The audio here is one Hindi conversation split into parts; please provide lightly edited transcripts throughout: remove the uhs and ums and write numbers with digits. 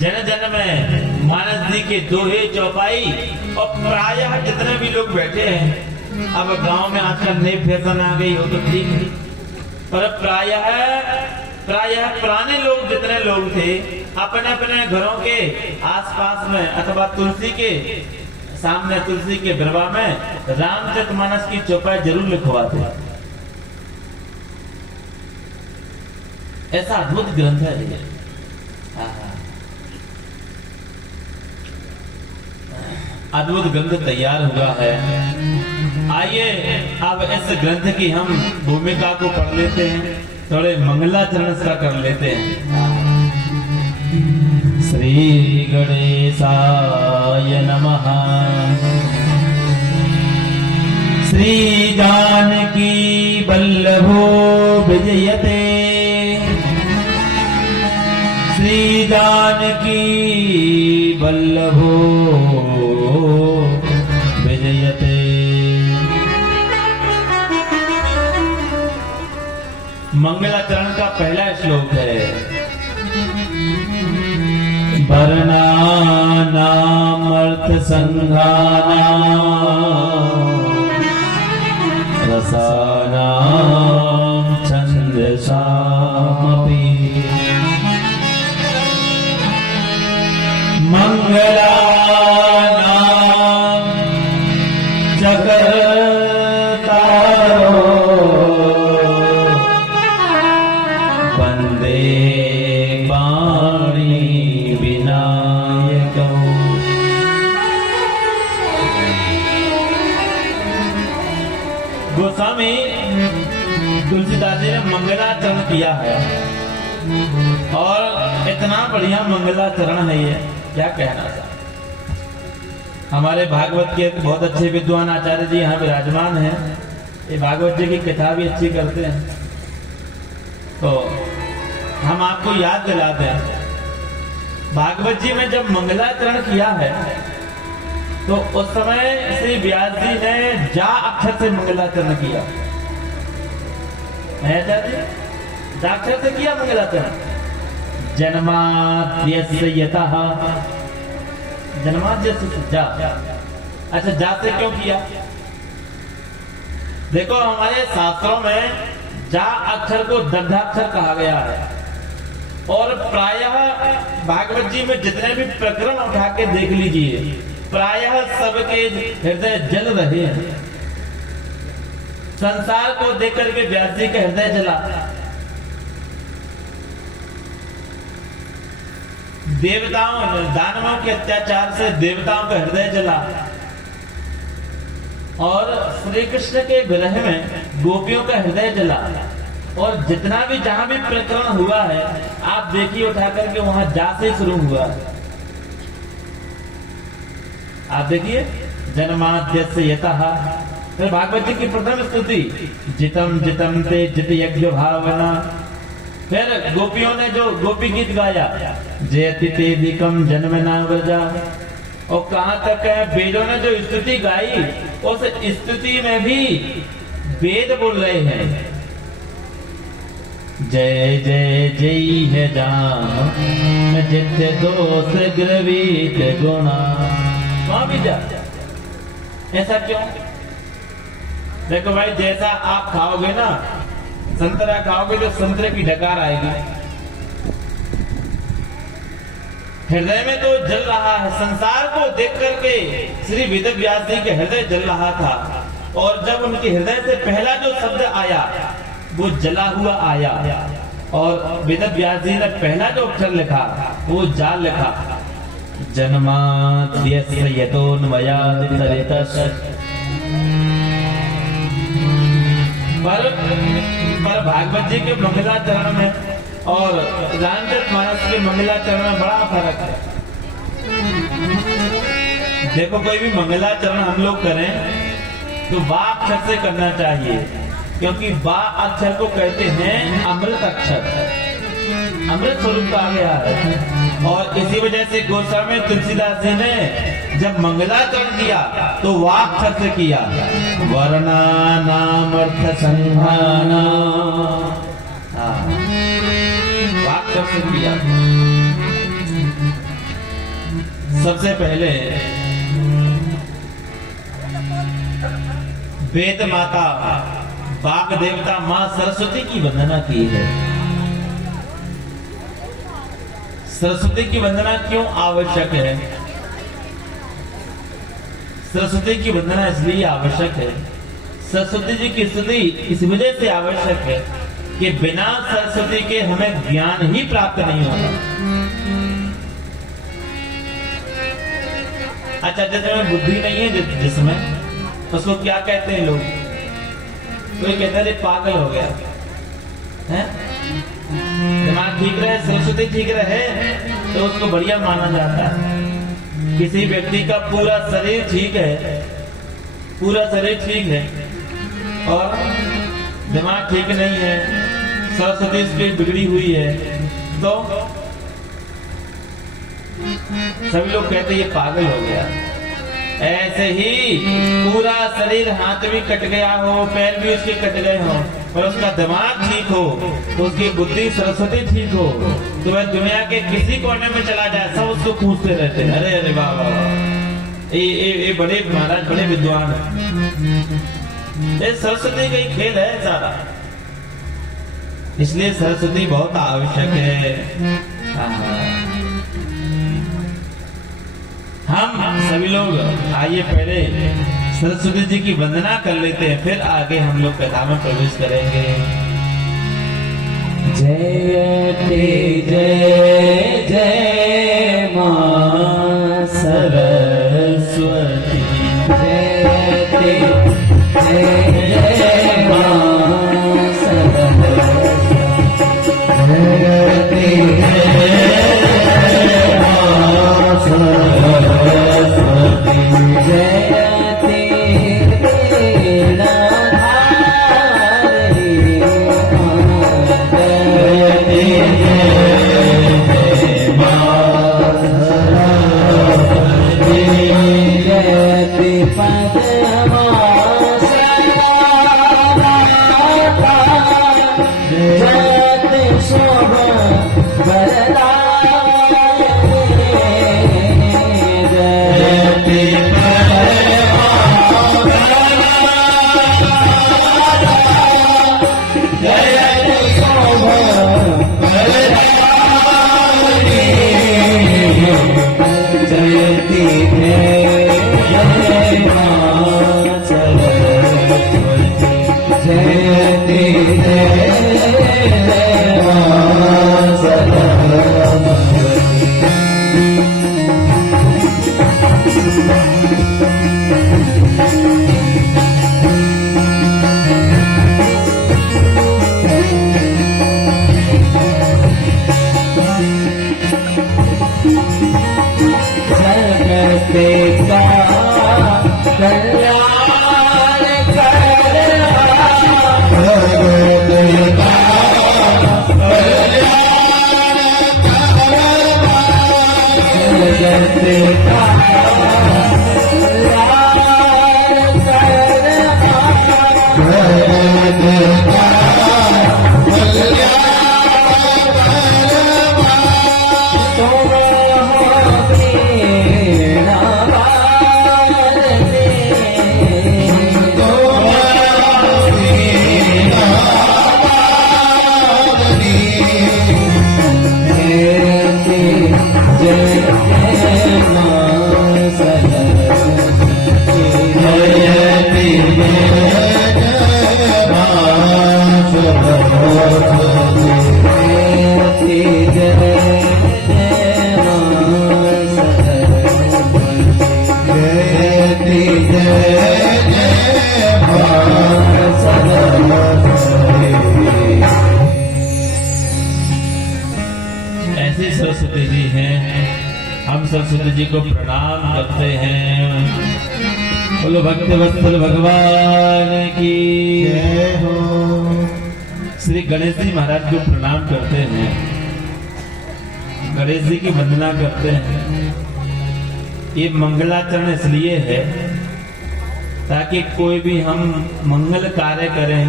जन जन में मानस जी के दोहे चौपाई। और प्रायः जितने भी लोग बैठे हैं, अब गांव में आजकल नई फैशन आ गई हो तो ठीक है, पर प्रायः पुराने लोग जितने लोग थे अपने अपने घरों के आसपास में अथवा तुलसी के सामने, तुलसी के बिरवा में रामचरितमानस की चौपाई जरूर लिखवाते। ऐसा अद्भुत ग्रंथ है ये। अद्भुत ग्रंथ तैयार हुआ है। आइए अब इस ग्रंथ की हम भूमिका को पढ़ लेते हैं, थोड़े मंगलाचरण सा कर लेते हैं। श्री गणेशाय नमः। श्री जानकी वल्लभो विजयते। श्री जानकी वल्लभो विजयते। मंगलाचरण का पहला श्लोक है। वर्णानाम अर्थ संघानाम रसानाम छंदसामपि मंगलानाम जगत्तारो वंदे वाणी विनायको। गोस्वामी तुलसीदास जी ने मंगलाचरण किया है और इतना बढ़िया मंगलाचरण है ये, क्या कहना था। हमारे भागवत के बहुत अच्छे विद्वान आचार्य जी यहाँ विराजमान हैं, ये भागवत जी की कथा भी अच्छी करते हैं। तो हम आपको याद दिलाते हैं, भागवत जी में जब मंगलाचरण किया है तो उस समय श्री व्यास जी ने जा अक्षर से मंगलाचरण किया। जा अक्षर से किया मंगलाचरण। जन्माद्यस्य यतः, जन्माद्यस्य जा। अच्छा, जा से क्यों किया? देखो हमारे शास्त्रों में जा अक्षर को दग्धाक्षर कहा गया है और प्रायः भागवत जी में जितने भी प्रकरण उठा के देख लीजिए, प्रायः सबके हृदय जल रहे हैं। संसार को देख करके व्यास जी का हृदय जला। देवताओं, दानवों के अत्याचार से देवताओं का हृदय जला और श्री कृष्ण के विरह में गोपियों का हृदय जला। और जितना भी जहां भी प्रकरण हुआ है आप देखिए उठा करके वहां जा से शुरू हुआ। आप देखिए जन्माद्यस्य यतः। फिर भागवत जी की प्रथम स्तुति जितम जितम ते जित यज्ञ भावना। फिर गोपियों ने जो गोपी गीत गाया जयति तेदिकम जन्म ना व्रजा। और कहां तक है, वेदों ने जो स्तुति गाई उस स्तुति में भी वेद बोल रहे हैं जय जय जय है जाम जित दोष ग्रवीत गुणा। वहां भी जा। ऐसा क्यों? देखो भाई, जैसा आप खाओगे ना, संतरा खाओगे तो संतरे की डकार आएगी। हृदय में तो जल रहा है। संसार को देख करके श्री वेद व्यास जी के हृदय जल रहा था और जब उनके हृदय से पहला जो शब्द आया वो जला हुआ आया और वेद व्यास जी ने पहला जो अक्षर लिखा वो जा लिखा। जन्माद्यस्य यतोन्मयादितरितश्च। पर भागवत जी के मंगलाचरण में और रामचरितमानस के मंगलाचरण में बड़ा फर्क है। देखो कोई भी मंगलाचरण हम लोग करें तो बा अक्षर से करना चाहिए, क्योंकि बा अक्षर को कहते हैं अमृत अक्षर। अमृत स्वरूप कहा गया है और इसी वजह से गोस्वामी तुलसीदास जी ने जब मंगलाचरण किया तो वाक्क्षर से किया। वर्णानाम अर्थ संघाना, वाक्क्षर से किया। सबसे पहले वेद माता वाग देवता मां सरस्वती की वंदना की है। सरस्वती की वंदना क्यों आवश्यक है? सरस्वती की वंदना इसलिए आवश्यक है, सरस्वती जी की स्तुति इस वजह से आवश्यक है कि बिना सरस्वती के हमें ज्ञान ही प्राप्त नहीं होता। अच्छा, जिसमें बुद्धि नहीं है, जिसमें उसको क्या कहते हैं लोग? कोई कहता है पागल हो गया है, दिमाग ठीक रहे, सरस्वती ठीक रहे तो उसको बढ़िया माना जाता है। किसी व्यक्ति का पूरा शरीर ठीक है, पूरा शरीर ठीक है और दिमाग ठीक नहीं है, सरस्वती इसकी बिगड़ी हुई है, तो सभी लोग कहते ये पागल हो गया। ऐसे ही पूरा शरीर, हाथ भी कट गया हो, पैर भी उसके कट गए हो, पर उसका दिमाग ठीक हो, तो उसकी बुद्धि सरस्वती ठीक हो, तो वह दुनिया के किसी कोने में चला जाए सब उसको पूछते रहते हैं, अरे अरे वाह वाह, ये बड़े महाराज, बड़े विद्वान है। ये सरस्वती का ही खेल है सारा, इसलिए सरस्वती बहुत आवश्यक है। हम सभी लोग आइए पहले सरस्वती जी की वंदना कर लेते हैं, फिर आगे हम लोग कथा में प्रवेश करेंगे। जयते जय जय मां सरस्वती, जयते जय जय मां सरस्वती, जयते जय मां सरस्वती, जयते सरस्वती जी हैं, हम सरस्वती जी को प्रणाम करते हैं। बोलो भक्त वत्सल भगवान की जय हो। श्री गणेश जी महाराज को प्रणाम करते हैं, गणेश जी की वंदना करते हैं। ये मंगलाचरण इसलिए है ताकि कोई भी हम मंगल कार्य करें,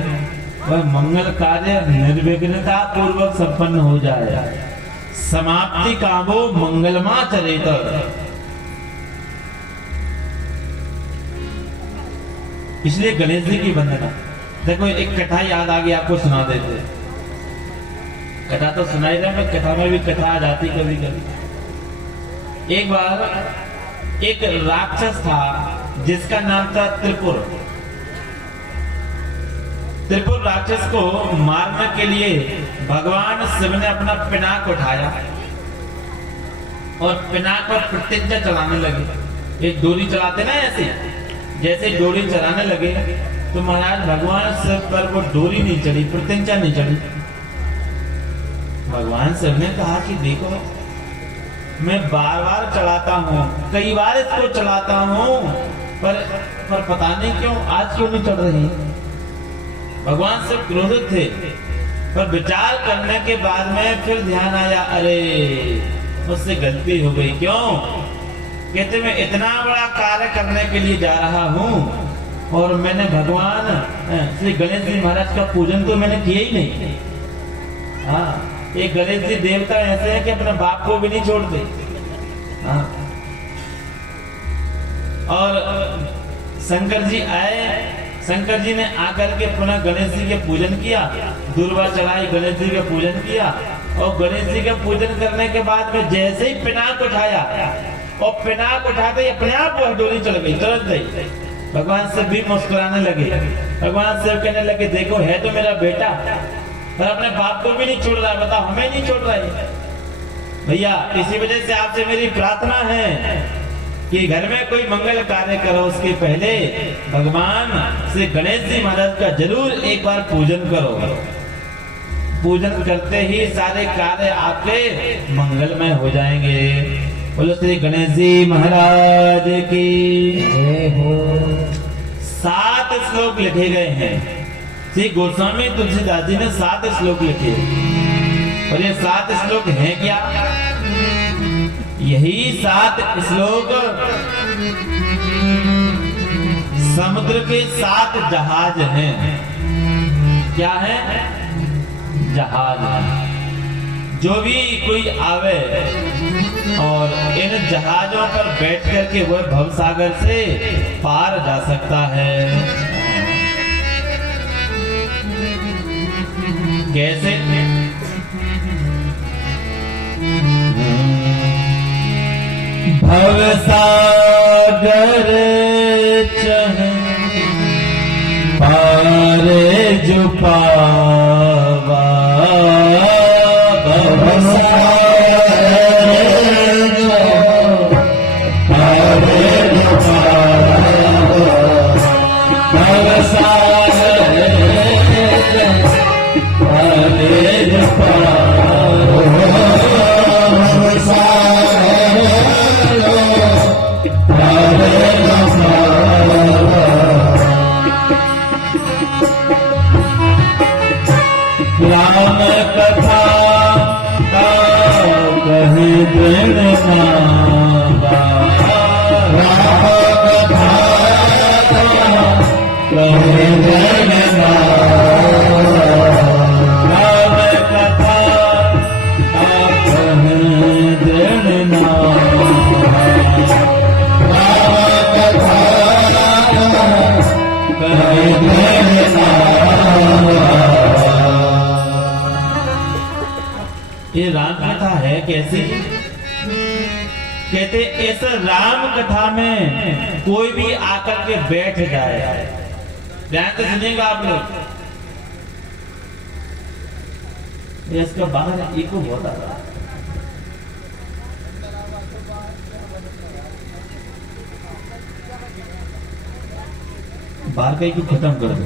वह मंगल कार्य निर्विघ्नता पूर्वक संपन्न हो जाए। समाप्ति कामो मंगलमा चरेत, इसलिए गणेश जी की वंदना। देखो एक कथा याद आ गई, आपको सुना देते। कथा तो सुनाई रहे, मैं कथा में भी कथा आ जाती कभी कभी। एक बार एक राक्षस था जिसका नाम था त्रिपुर। त्रिपुर राक्षस को मारने के लिए भगवान शिव ने अपना पिनाक उठाया और पिनाक पर प्रतिज्ञा चलाने लगे। एक डोरी चलाते ना ऐसे, जैसे डोरी चलाने लगे तो महाराज भगवान शिव पर वो डोरी नहीं चढ़ी, प्रतिज्ञा नहीं चढ़ी। भगवान शिव ने कहा कि देखो मैं बार बार चलाता हूँ, कई बार इसको चलाता हूँ, पर पता नहीं क्यों आज क्यों नहीं चढ़ रही। भगवान शिव क्रोधित थे, पर विचार करने के बाद में फिर ध्यान आया, अरे मुझसे गलती हो गई। क्यों? कहते मैं इतना बड़ा कार्य करने के लिए जा रहा हूँ और मैंने भगवान श्री गणेश जी महाराज का पूजन तो मैंने किया ही नहीं। हाँ, ये गणेश जी देवता ऐसे हैं कि अपने बाप को भी नहीं छोड़ते। हाँ। और शंकर जी आए, शंकर जी ने आकर के पुनः गणेश जी के पूजन किया, दुर्वा चढ़ाई, गणेश जी का पूजन किया। और गणेश जी का पूजन करने के बाद में जैसे ही पिनाक उठाया और पिनाक उठाते ही अपने आप वह डोरी चढ़ गई, तुरंत ही। भगवान शिव भी मुस्कुराने लगे। भगवान शिव कहने लगे देखो है तो मेरा बेटा, पर अपने बाप को भी नहीं छोड़ रहा है, बताओ हमें नहीं छोड़ रहा है। भैया इसी वजह से आपसे मेरी प्रार्थना है कि घर में कोई मंगल कार्य करो उसके पहले भगवान श्री गणेश जी महाराज का जरूर एक बार पूजन करो। पूजन करते ही सारे कार्य आपके मंगलमय हो जाएंगे। बोलो श्री गणेश जी महाराज की जय हो। 7 श्लोक लिखे गए हैं। श्री गोस्वामी तुलसीदास जी ने 7 श्लोक लिखे, और ये 7 श्लोक हैं क्या? यही 7 श्लोक समुद्र के 7 जहाज हैं। क्या है? जहाज। जो भी कोई आवे और इन जहाजों पर बैठ करके वह भवसागर से पार जा सकता है। कैसे? भवसागर चढ़ पार जो पावा, राम कथा कहे दृढ़ नावा, राम कथा कहे दृढ़ नावा, राम कथा कहे दृढ़ नावा, राम कथा कहे दृढ़ नावा। ये राम कथा है कैसी? कहते इस राम कथा में कोई भी आकर के बैठ जाए। ध्यान से सुनिएगा आप लोग। इसका बाहर इको बहुत आ रहा है। बाहर का इको खत्म कर दो।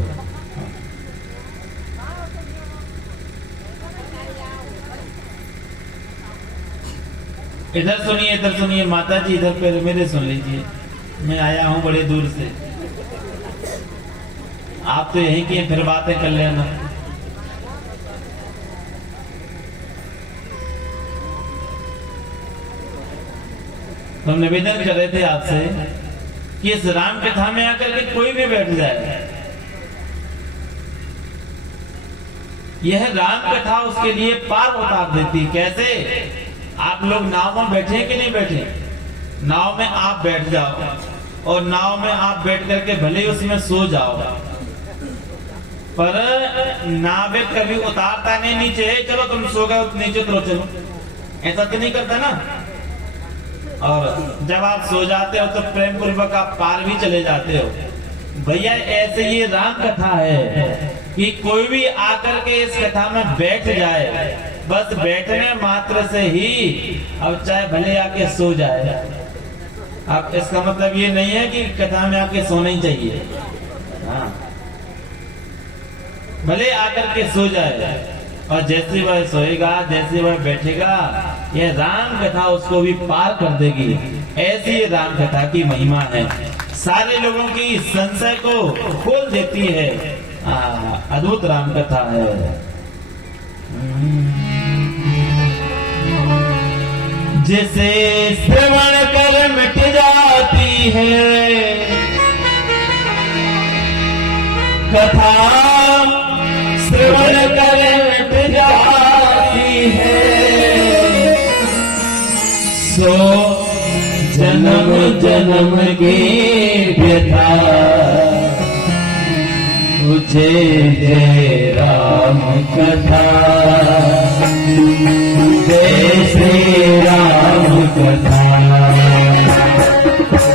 इधर सुनिए माता जी, इधर पहले मेरे सुन लीजिए। मैं आया हूं बड़े दूर से, आप तो यहीं की फिर बातें कर लेना। तो हम निवेदन कर रहे थे आपसे कि इस राम कथा में आकर के कोई भी बैठ जाए। यह राम कथा उसके लिए पार उतार देती। कैसे? आप लोग नाव में बैठे कि नहीं बैठे? नाव में आप बैठ जाओ और नाव में आप बैठ करके भले ही उसमें सो जाओ, पर नाविक कभी उतारता नहीं नीचे, चलो तुम सो गए नीचे उतरो चलो, ऐसा तो नहीं करता ना। और जब आप सो जाते हो तो प्रेम पूर्वक आप पार भी चले जाते हो। भैया ऐसे ये राम कथा है कि कोई भी आकर के इस कथा में बैठ जाए, बस बैठने मात्र से ही अब चाहे भले आके सो जाए। अब इसका मतलब ये नहीं है कि कथा में आके सोना ही चाहिए, हाँ, भले आकर के सो जाए और जैसे वह सोएगा, जैसे वह बैठेगा, यह राम कथा उसको भी पार कर देगी। ऐसी राम कथा की महिमा है, सारे लोगों की संशय को खोल देती है। अद्भुत राम कथा है। जिसे श्रवण कर मिट जाती है कथा, श्रवण कर मिट जाती है, सो जन्म जन्म की व्यथा मुझे जय राम कथा, जय श्री राम कथा,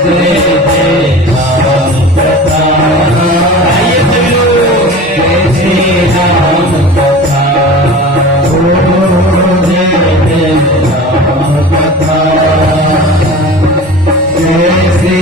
जय जय राम कथा, जय श्री राम कथा, जय जय राम कथा, जय श्री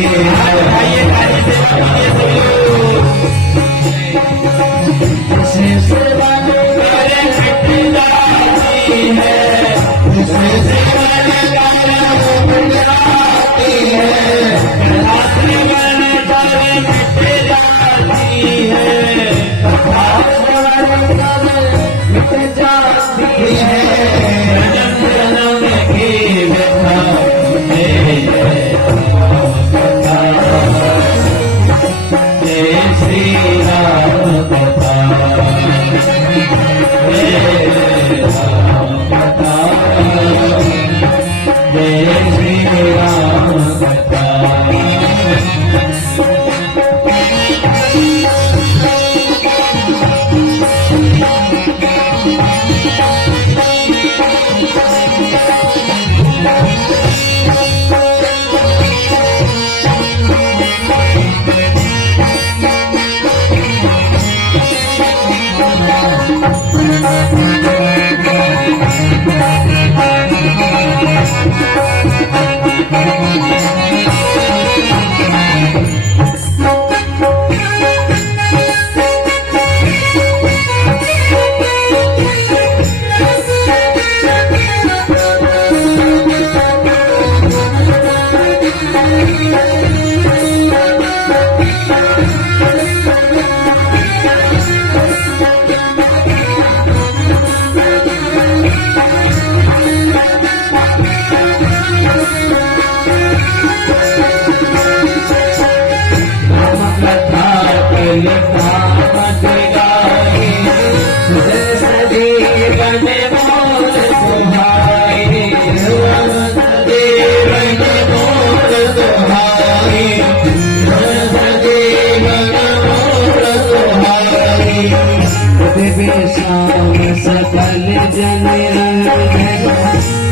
सकल जन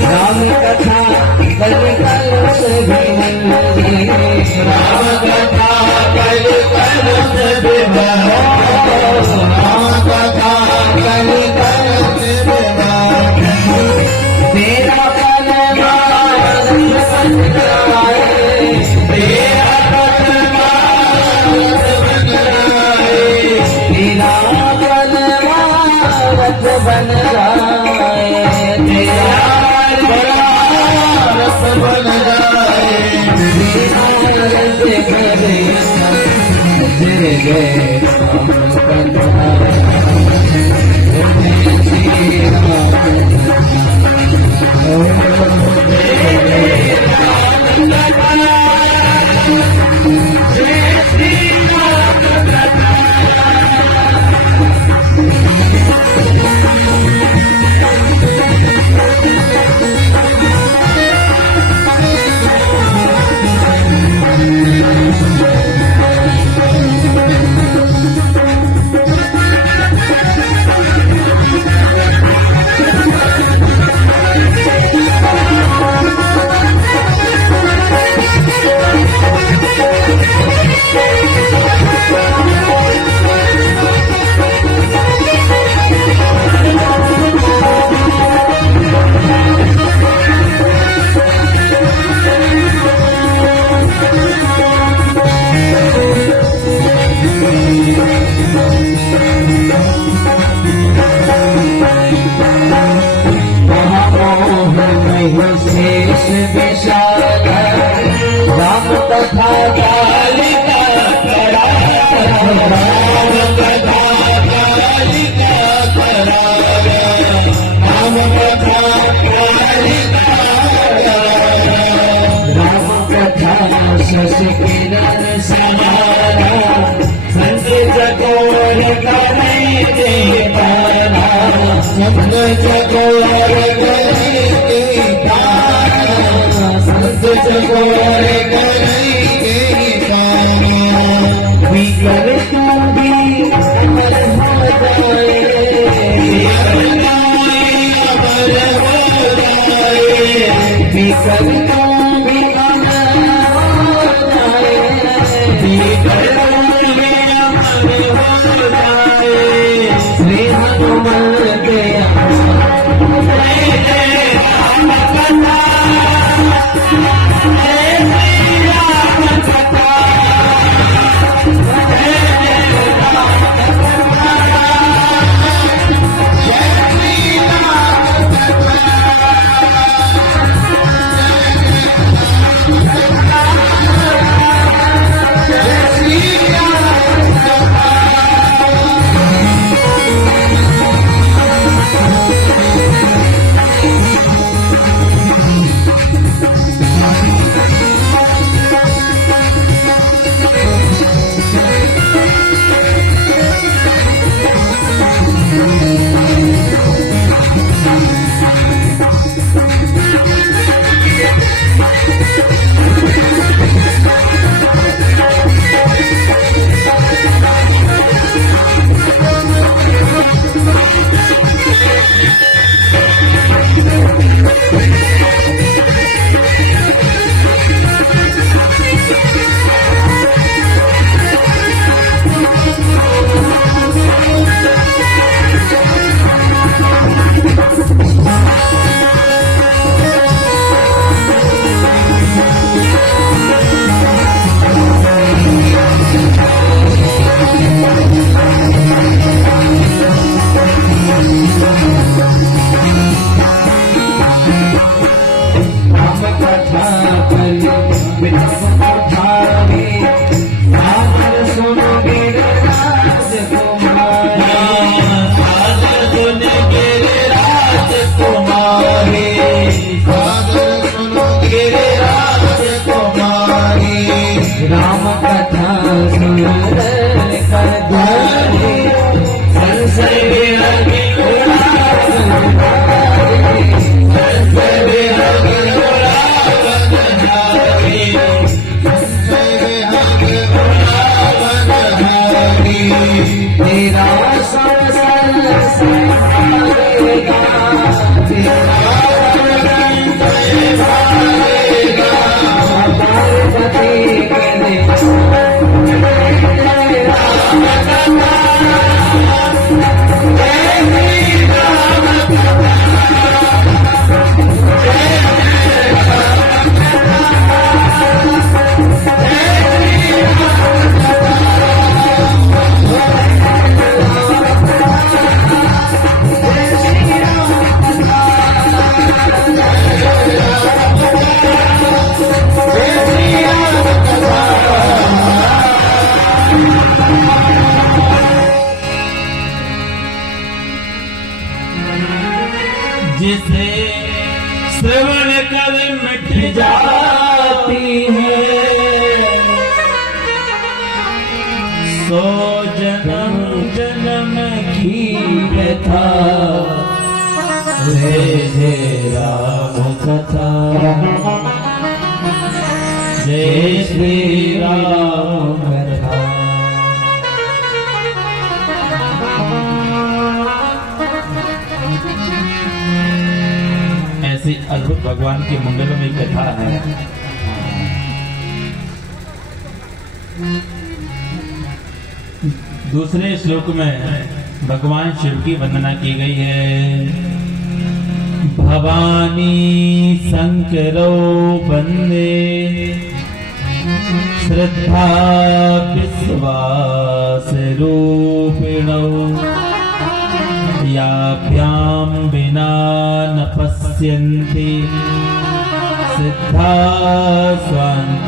राम कथा कल कल राम कथा कल कल राम कथा कल कल तेरा बन जाए तेरा रस बन जाए जय जय Thank you. शश किरण समारा संत चकोर करे दीवाना संत चकोर करे दीवाना संत चकोर करे दीवाना विकर तू भी अमर हो जाए विकर तू भी अमर हो जाए विकर श्री हनुमान के जय जय राम कथा जय श्री राम कथा जय जय राम कथा जय श्री राम कथा जय श्री राम कथा सुन कर द्वारे संशय विरगी तेरा संसार संसारेगा तेरा जिसे श्रवण कर मिट जाती है सो जन्म जन्म की व्यथा वे राम कथा जय श्री राम कथा। ऐसी अद्भुत भगवान की मंगलमयी कथा है। दूसरे श्लोक में भगवान शिव की वंदना की गई है। भवानी शंकरो वंदे श्रद्धा विश्वास रूपिणौ याभ्याम बिना न पश्यन्ति सिद्धा स्वान्त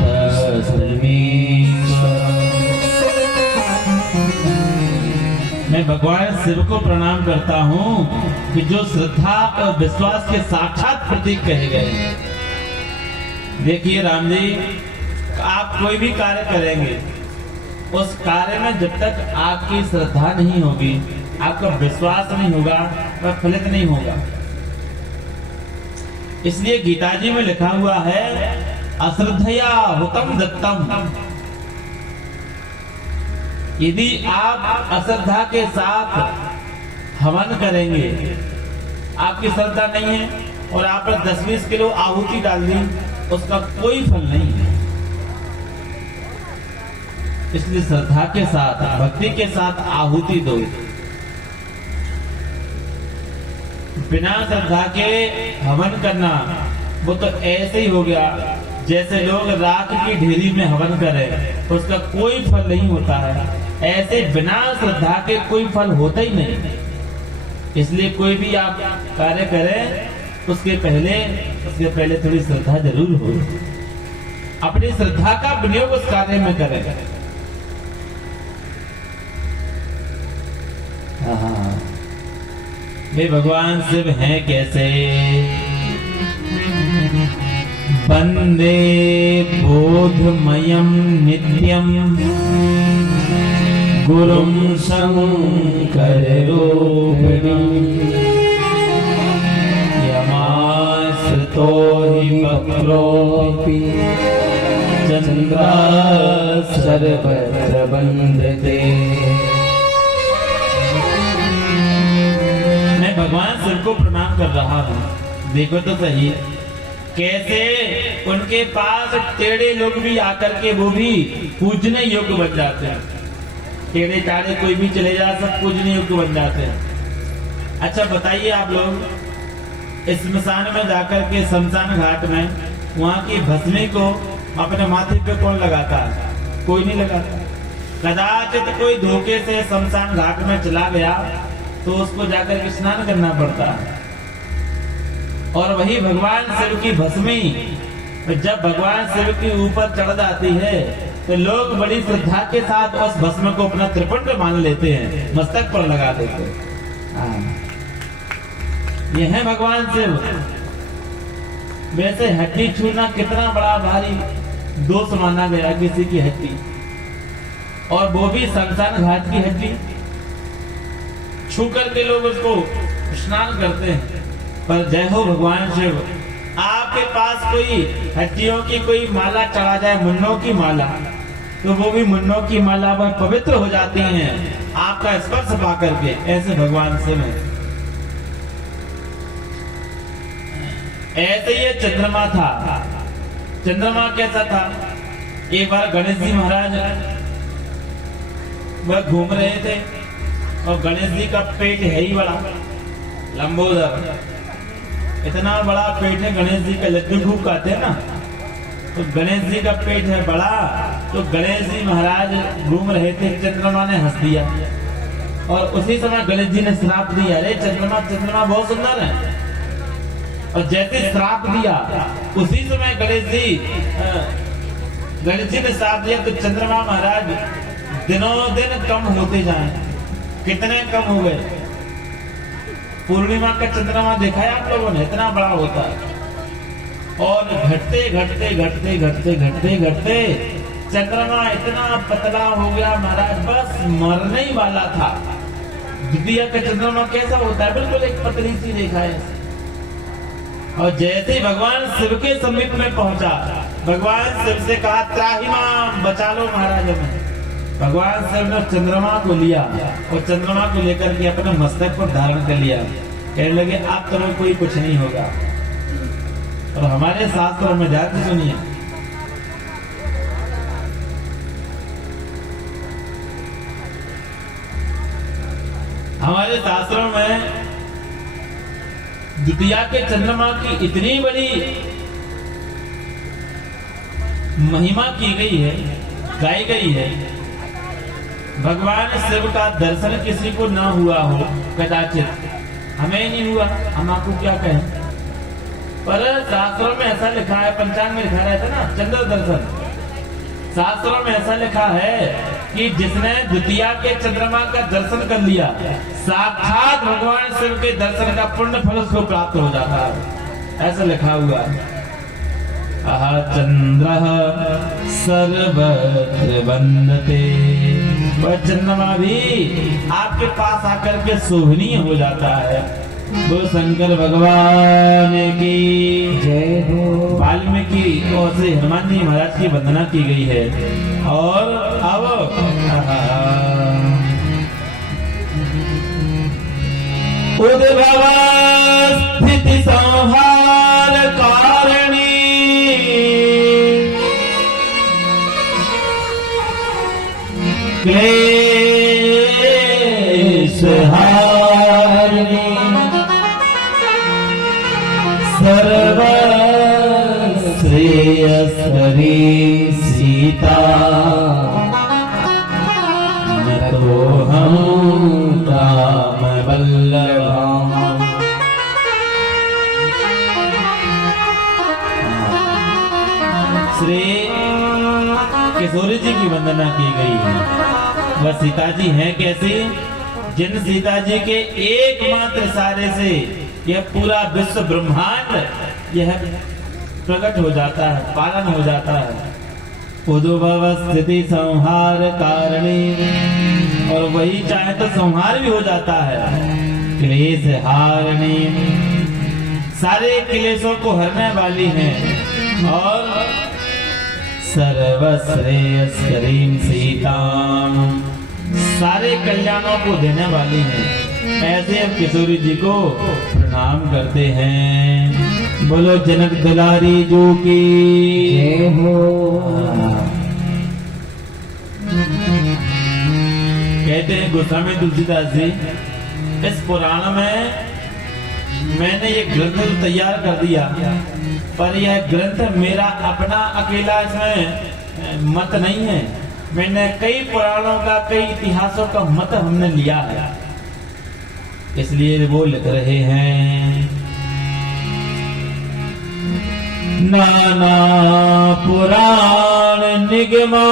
मैं भगवान शिव को प्रणाम करता हूँ कि जो श्रद्धा और विश्वास के साक्षात प्रतीक कहे गए। देखिए राम जी आप कोई भी कार्य करेंगे, उस कार्य में जब तक आपकी श्रद्धा नहीं होगी, आपका विश्वास नहीं होगा, वह फलित नहीं होगा। इसलिए गीता जी में लिखा हुआ है, अश्रद्धया हुतम दत्तम। यदि आप अश्रद्धा के साथ हवन करेंगे, आपकी श्रद्धा नहीं है और आपने 10-20 किलो आहुति डाल दी, उसका कोई फल नहीं है। इसलिए श्रद्धा के साथ, भक्ति के साथ आहुति दो। बिना श्रद्धा के हवन करना वो तो ऐसे ही हो गया जैसे लोग राख की ढेरी में हवन करें, उसका कोई फल नहीं होता है। ऐसे बिना श्रद्धा के कोई फल होता ही नहीं। इसलिए कोई भी आप कार्य करें, उसके पहले थोड़ी श्रद्धा जरूर हो। अपनी श्रद्धा का विनियोग उस कार्य में करें। वे भगवान शिव हैं कैसे? वंदे बोधमयं नित्यं गुरुं शंकर रूपिणं यमाश्रितो हि वक्रोऽपि चन्द्रा सर्वत्र वन्दते। मैं भगवान शिव को प्रणाम कर रहा हूँ। देखो तो सही कैसे उनके पास टेढ़े लोग भी आकर के वो भी पूजने योग्य बन जाते हैं। टेढ़े टाढ़े कोई भी चले जा, सब पूजने योग्य बन जाते हैं। अच्छा बताइए आप लोग, इस स्मशान में जाकर के शमशान घाट में वहाँ की भस्मी को अपने माथे पे कौन लगाता है? कोई नहीं लगाता। कदाचित कोई धोखे से शमशान घाट में चला गया तो उसको जाकर के स्नान करना पड़ता है। और वही भगवान शिव की भस्मी जब भगवान शिव के ऊपर चढ़ जाती है तो लोग बड़ी श्रद्धा के साथ उस भस्म को अपना त्रिपुंड मान लेते हैं, मस्तक पर लगा देते हैं। ये है भगवान शिव। वैसे हड्डी छूना कितना बड़ा भारी दोष माना गया किसी की हड्डी, और वो भी शमशान घाट की हड्डी छू करके लोग उसको स्नान करते हैं। पर जय हो भगवान शिव, आपके पास कोई हड्डियों की कोई माला चढ़ा जाए, मुन्नों की माला, तो वो भी मुन्नों की माला वह पवित्र हो जाती हैं आपका स्पर्श पा करके। ऐसे भगवान शिव हैं। ऐसे ये चंद्रमा था। चंद्रमा कैसा था? एक बार गणेश जी महाराज वह घूम रहे थे और गणेश जी का पेट है ही बड़ा, लंबोदर, इतना बड़ा पेट है। गणेश जी का लड्डू खूब खाते हैं ना, तो गणेश जी का पेट है बड़ा। तो गणेश जी महाराज घूम रहे थे, चंद्रमा ने हंस दिया और उसी समय गणेश जी ने श्राप दिया, अरे चंद्रमा चंद्रमा बहुत सुंदर है। और जैसे श्राप दिया उसी समय गणेश जी ने श्राप दिया तो चंद्रमा महाराज दिनों दिन कम होते जाएं। कितने कम हो गए? पूर्णिमा का चंद्रमा देखा है आप लोगों ने? इतना बड़ा होता है और घटते घटते घटते घटते घटते घटते चंद्रमा इतना पतला हो गया महाराज, बस मरने ही वाला था। द्वितीया का चंद्रमा कैसा होता है? बिल्कुल एक पतली सी रेखा है। और जैसे ही भगवान शिव के समीप में पहुंचा, भगवान शिव से कहा, त्राहिमाम, बचा लो महाराज हमें। भगवान शिव ने चंद्रमा को लिया और चंद्रमा को लेकर के अपने मस्तक पर धारण कर लिया। कहने लगे, अब तुम्हें कोई कुछ नहीं होगा। और हमारे शास्त्रों में ध्यान से सुनिए, हमारे शास्त्रों में द्वितीया के चंद्रमा की इतनी बड़ी महिमा की गई है, गाई गई है। भगवान शिव का दर्शन किसी को ना हुआ हो, कदाचित हमें नहीं हुआ, हम आपको क्या कहें। पर शास्त्रों में ऐसा लिखा है, पंचांग में लिखा रहता है ना, चंद्र दर्शन। शास्त्रों में ऐसा लिखा है कि जिसने द्वितीया के चंद्रमा का दर्शन कर लिया, साक्षात भगवान शिव के दर्शन का पुण्य फल उसको प्राप्त हो जाता है, ऐसा लिखा हुआ है। चंद्र सर्वत्र वंदते। वह चंद्रमा भी आपके पास आकर के शोभनीय हो जाता है। वो शंकर भगवान की जय हो। वाल्मीकि और श्री हनुमान जी महाराज की वंदना की गई है। और अब उद्भव स्थिति संहार कारिणी क्लेश हारिणी सर्व श्रेयस्करी सीता न तो हम राम वल्लभा। श्री किशोरी जी की वंदना की गई है। वह सीता जी हैं कैसी, जिन सीता जी के एकमात्र इशारे से यह पूरा विश्व ब्रह्मांड यह प्रकट हो जाता है, पालन हो जाता है। उद्भव स्थिति संहार कारिणी, और वही चाहे तो संहार भी हो जाता है। क्लेश हारिणी, सारे क्लेशों को हरने वाली हैं। और सर्वश्रेयस्करीं सीताम, सारे कल्याणों को देने वाली हैं। ऐसे हम किशोरी जी को प्रणाम करते हैं। बोलो जनक दुलारी जो की जय हो। कहते हैं गोस्वामी तुलसीदास जी, इस पुराण में मैंने ये ग्रंथ तो तैयार कर दिया, पर यह ग्रंथ मेरा अपना अकेला इसमें मत नहीं है। मैंने कई पुराणों का, कई इतिहासों का मत हमने लिया है, इसलिए वो लिख रहे हैं। नाना पुराण निगमा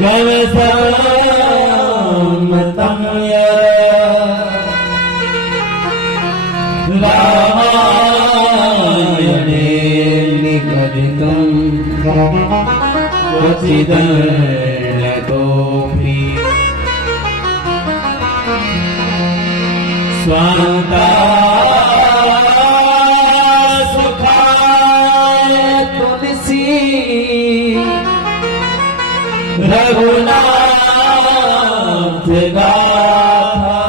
गवसमतम रामायणे निगदितं क्वचिदन्यतोऽपि स्वान्ता सुखाय तुलसी रघुनाथ गाथा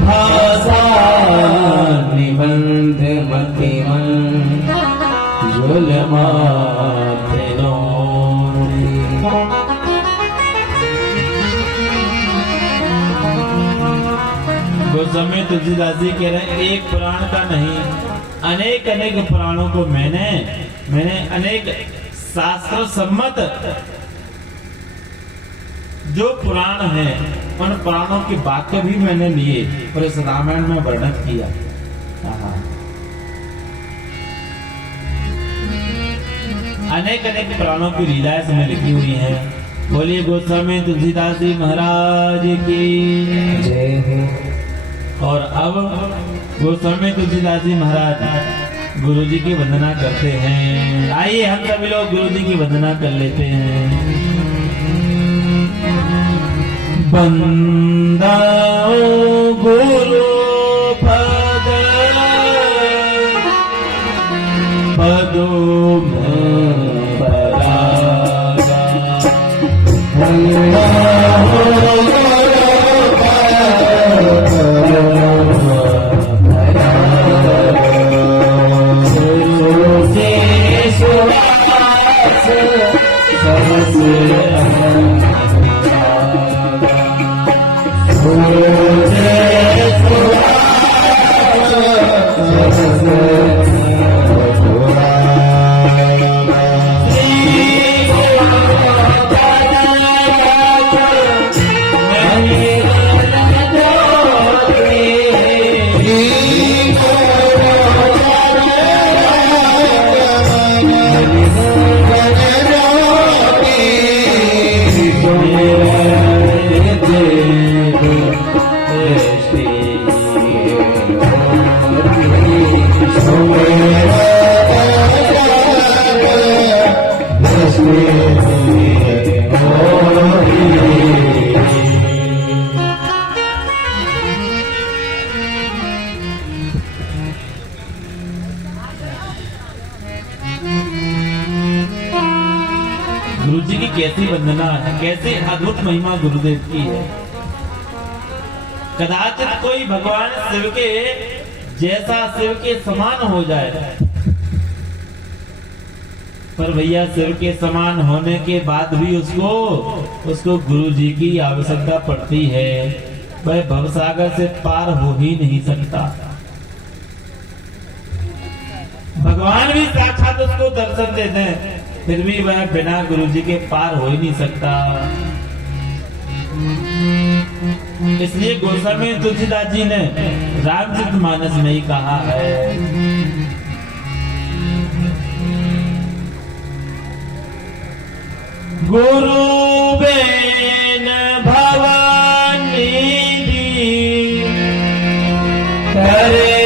भाषा निबंध मतिमन झुलमाथे नोरी। गोस्वामी तुलसीदास जी कह रहे हैं, एक पुराण का नहीं, अनेक अनेक पुराणों को मैंने अनेक शास्त्र सम्मत जो पुराण हैं, उन पुराणों के वाक्य भी मैंने लिए और इस रामायण में वर्णन किया। अनेक अनेक पुराणों की लीलाएं इसमें लिखी हुई हैं। बोलिए गोस्वामी तुलसीदास जी महाराज की जय हो। और अब गोस्वामी तुलसीदास जी महाराज गुरु जी की वंदना करते हैं। आइए हम सभी लोग गुरु जी की वंदना कर लेते हैं। बंदाओ गुरु पद पदो जी की कैसी वंदना है, कैसे अद्भुत महिमा गुरुदेव की है। कदाचित कोई भगवान शिव के जैसा, शिव के समान हो जाए, पर भैया शिव के समान होने के बाद भी उसको गुरु जी की आवश्यकता पड़ती है। वह भवसागर से पार हो ही नहीं सकता। भगवान भी साक्षात उसको दर्शन देते हैं, फिर भी वह बिना गुरु जी के पार हो ही नहीं सकता। इसलिए गोस्वामी तुलसीदास जी ने रामचरितमानस में ही कहा है, गुरु बेन भवानी दी करे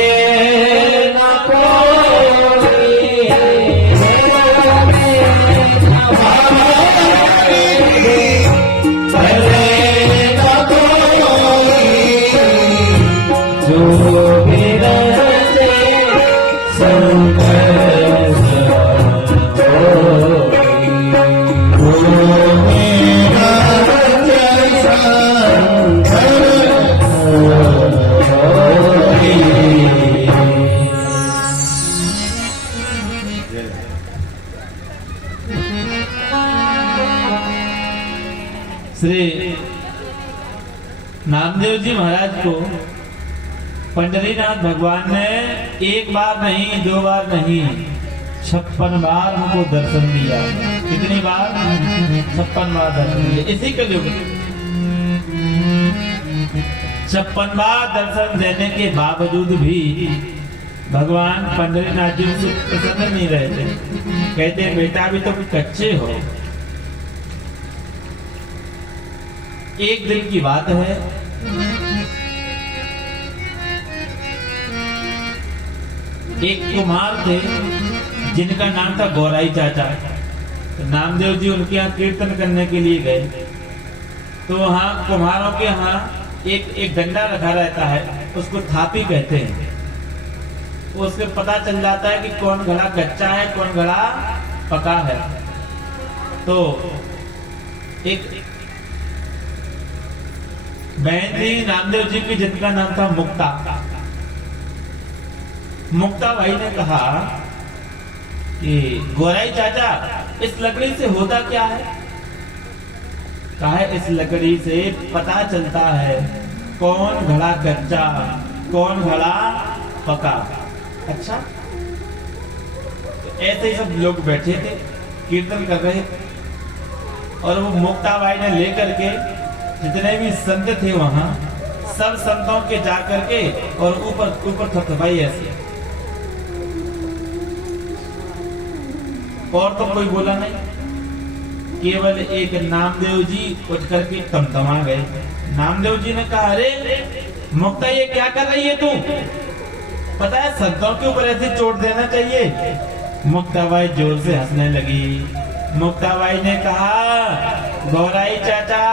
श्री नामदेव जी महाराज को पंडरीनाथ भगवान ने एक बार नहीं, दो बार नहीं, 56 बार उनको दर्शन दिया। कितनी बार? 56 बार दर्शन दिया। इसी कलयुग 56 बार दर्शन देने के बावजूद भी भगवान पंडरीनाथ जी से प्रसन्न नहीं रहते। कहते बेटा अभी तो कच्चे हो। एक दिन की बात है, एक कुम्हार थे जिनका नाम था गौराई चाचा। तो नामदेव जी उनके यहाँ कीर्तन करने के लिए गए, तो वहाँ कुम्हारों के यहाँ एक डंडा रखा रहता है, उसको थापी कहते हैं। उससे पता चल जाता है कि कौन घड़ा कच्चा है, कौन घड़ा पका है। तो एक बहन थी नामदेव जी की, जिनका नाम था मुक्ता। मुक्ता भाई ने कहा कि गौराई चाचा इस लकड़ी से होता क्या है? कहा है इस लकड़ी से पता चलता है कौन घड़ा कच्चा, कौन घड़ा पका। अच्छा, तो ऐसे ही सब लोग बैठे थे, कीर्तन कर रहे थे, और वो मुक्ता भाई ने लेकर के जितने भी संत थे वहां, सब संतों के जा करके और ऊपर थपथपाई ऐसे, और तो कोई बोला नहीं। केवल एक नामदेव जी उठ करके तमतमा गए। नामदेव जी ने कहा, अरे मुक्ता ये क्या कर रही है तू? पता है संतों के ऊपर ऐसे चोट देना चाहिए। मुक्ताबाई जोर से हंसने लगी। मुक्ताबाई ने कहा, गौराई चाचा